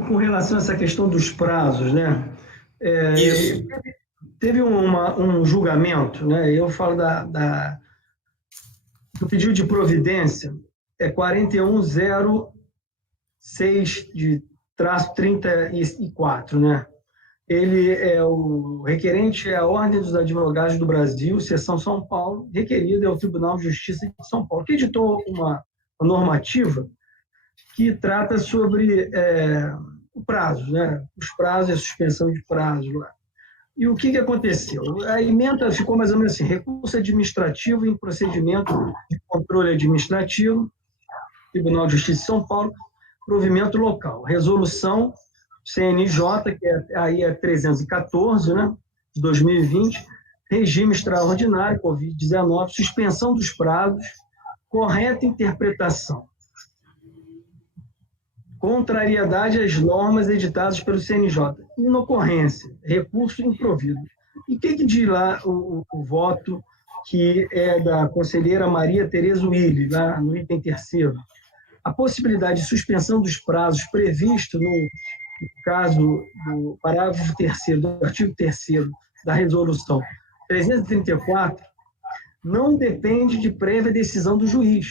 Com relação a essa questão dos prazos, né? Isso. Teve um julgamento, né? Eu falo do pedido de providência, 4106 de traço 34, né? Ele o requerente é a Ordem dos Advogados do Brasil, seção São Paulo, requerido é o Tribunal de Justiça de São Paulo, que editou uma normativa que trata sobre o prazo, né? Os prazos e a suspensão de prazo lá. E o que aconteceu? A emenda ficou mais ou menos assim: recurso administrativo em procedimento de controle administrativo, Tribunal de Justiça de São Paulo, provimento local, resolução CNJ, que aí é 314, né, de 2020, regime extraordinário, Covid-19, suspensão dos prazos, correta interpretação, contrariedade às normas editadas pelo CNJ, inocorrência, recurso improvido. E o que diz lá o voto que é da conselheira Maria Tereza Willi, lá no item 3º? A possibilidade de suspensão dos prazos previsto no caso do parágrafo 3º do artigo 3º da resolução 334 não depende de prévia decisão do juiz,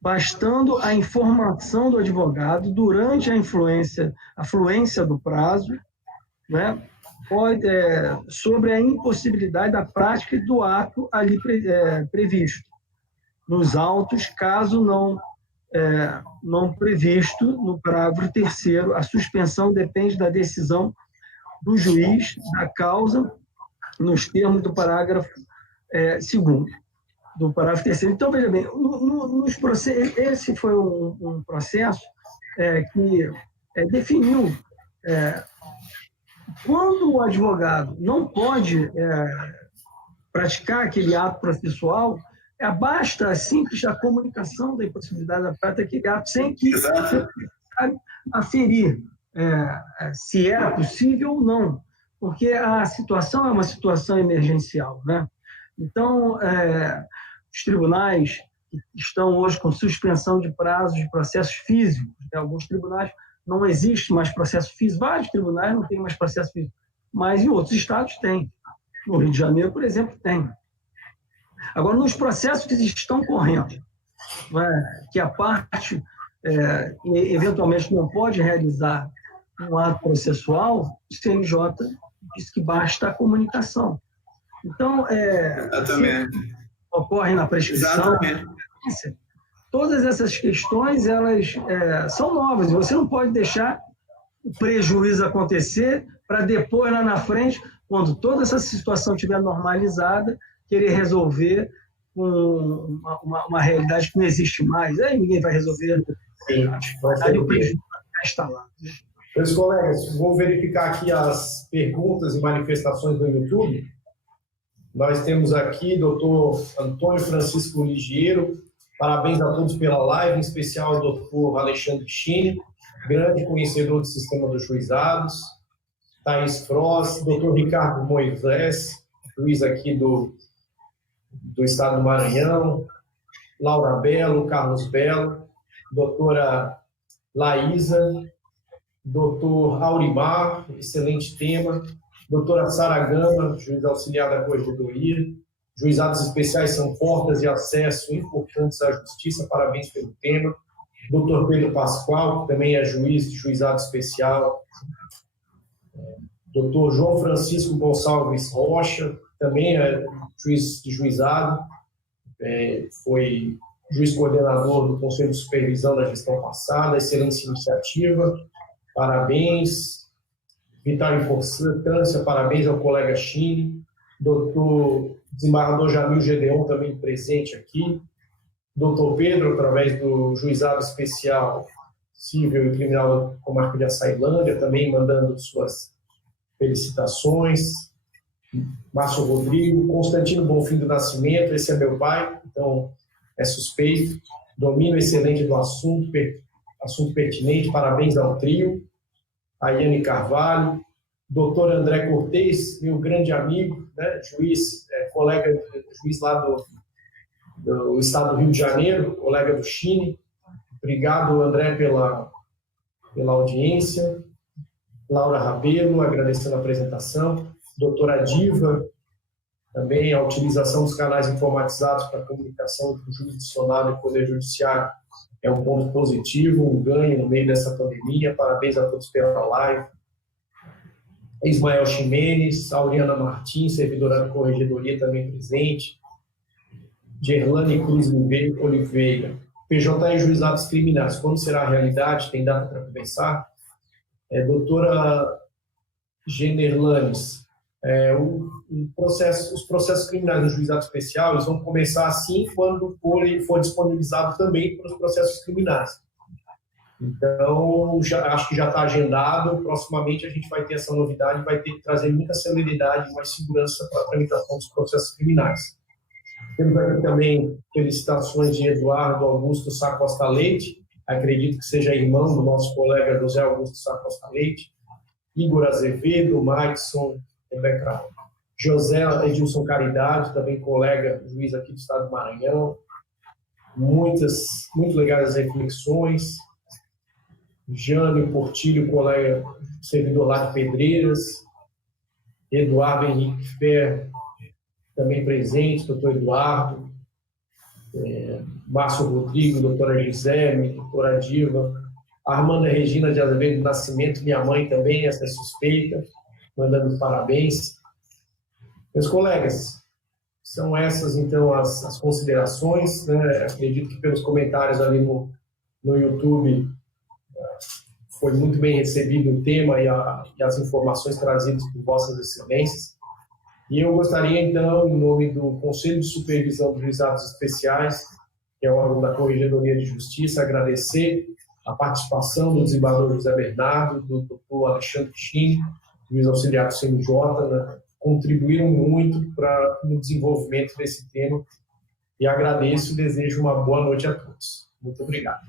bastando a informação do advogado durante a fluência do prazo, né, sobre a impossibilidade da prática do ato ali previsto nos autos, caso não previsto no parágrafo 3º, a suspensão depende da decisão do juiz da causa nos termos do parágrafo 2º, do parágrafo 3º. Então, veja bem, esse foi um processo que definiu quando o advogado não pode praticar aquele ato processual, basta simples a comunicação da impossibilidade da prática daquele ato, sem que seja aferir se era possível ou não, porque a situação é uma situação emergencial, né? Então, os tribunais que estão hoje com suspensão de prazos de processos físicos, né? Alguns tribunais não existe mais processo físico, vários tribunais não têm mais processo físico, mas em outros estados tem. No Rio de Janeiro, por exemplo, tem. Agora, nos processos que estão correndo, né, que a parte eventualmente não pode realizar um ato processual, o CNJ diz que basta a comunicação. Então, ocorre na prescrição, todas essas questões elas são novas, e você não pode deixar o prejuízo acontecer para depois, lá na frente, quando toda essa situação estiver normalizada, querer resolver com uma realidade que não existe mais. Aí ninguém vai resolver. Sim, Aí o prejuízo vai estar lá. Meus colegas, vou verificar aqui as perguntas e manifestações do YouTube. Nós temos aqui Dr. Antônio Francisco Ligiero. Parabéns a todos pela live, em especial ao Dr. Alexandre Chini, grande conhecedor do sistema dos juizados. Thaís Frost, Dr. Ricardo Moisés, juiz aqui do Estado do Maranhão. Laura Belo, Carlos Belo, doutora Laísa, doutor Aurimar, excelente tema, doutora Sara Gama, juiz auxiliar da Corregedoria. Juizados especiais são portas de acesso importantes à justiça, parabéns pelo tema. Doutor Pedro Pascoal, que também é juiz de juizado especial. Doutor João Francisco Gonçalves Rocha, também é juiz de juizado, foi juiz coordenador do Conselho de Supervisão da gestão passada, excelente iniciativa, parabéns. Vital importância, parabéns ao colega Chini. Doutor desembargador Jamil Gedeon, também presente aqui. Doutor Pedro, através do Juizado Especial Civil e Criminal da Comarca de Açailândia, também mandando suas felicitações. Márcio Rodrigo, Constantino Bonfim do Nascimento, esse é meu pai, então é suspeito. Domínio excelente do assunto pertinente, parabéns ao trio. A Yane Carvalho, doutor André Cortez, meu grande amigo, né, juiz, colega, juiz lá do estado do Rio de Janeiro, colega do Chini. Obrigado, André, pela audiência. Laura Rabelo, agradecendo a apresentação. Doutora Diva, também a utilização dos canais informatizados para a comunicação entre o jurisdicionado e o Poder Judiciário é um ponto positivo, um ganho no meio dessa pandemia. Parabéns a todos pela live. Ismael Ximenes, Auriana Martins, servidora da Corregedoria, também presente. Gerlane Cruz Oliveira. PJ e juizados criminais, quando será a realidade? Tem data para começar? Doutora Generlanes, os processos criminais no juizado especial eles vão começar assim quando for disponibilizado também para os processos criminais. Então, acho que já está agendado. Proximamente a gente vai ter essa novidade, vai ter que trazer muita celeridade e mais segurança para a tramitação dos processos criminais. Temos aqui também felicitações de Eduardo Augusto Sá Costa Leite, acredito que seja irmão do nosso colega José Augusto Sá Costa Leite. Igor Azevedo, Maikson, Rebeca, José Edilson Caridade, também colega juiz aqui do Estado do Maranhão. Muito legais as reflexões. Jânio Portilho, colega servidor lá de Pedreiras. Eduardo Henrique Fer, também presente, doutor Eduardo. Márcio Rodrigo, doutora Gisele, doutora Diva. Armanda Regina de Azevedo Nascimento, minha mãe também, essa é suspeita, mandando parabéns. Meus colegas, são essas, então, as considerações, né? Acredito que pelos comentários ali no YouTube foi muito bem recebido o tema e as informações trazidas por vossas excelências. E eu gostaria, então, em nome do Conselho de Supervisão dos Juizados Especiais, que é o órgão da Corregedoria de Justiça, agradecer a participação do desembargador José Bernardo, do doutor Alexandre Chini, juiz auxiliar do CNJ, né, contribuíram muito no desenvolvimento desse tema. E agradeço e desejo uma boa noite a todos. Muito obrigado.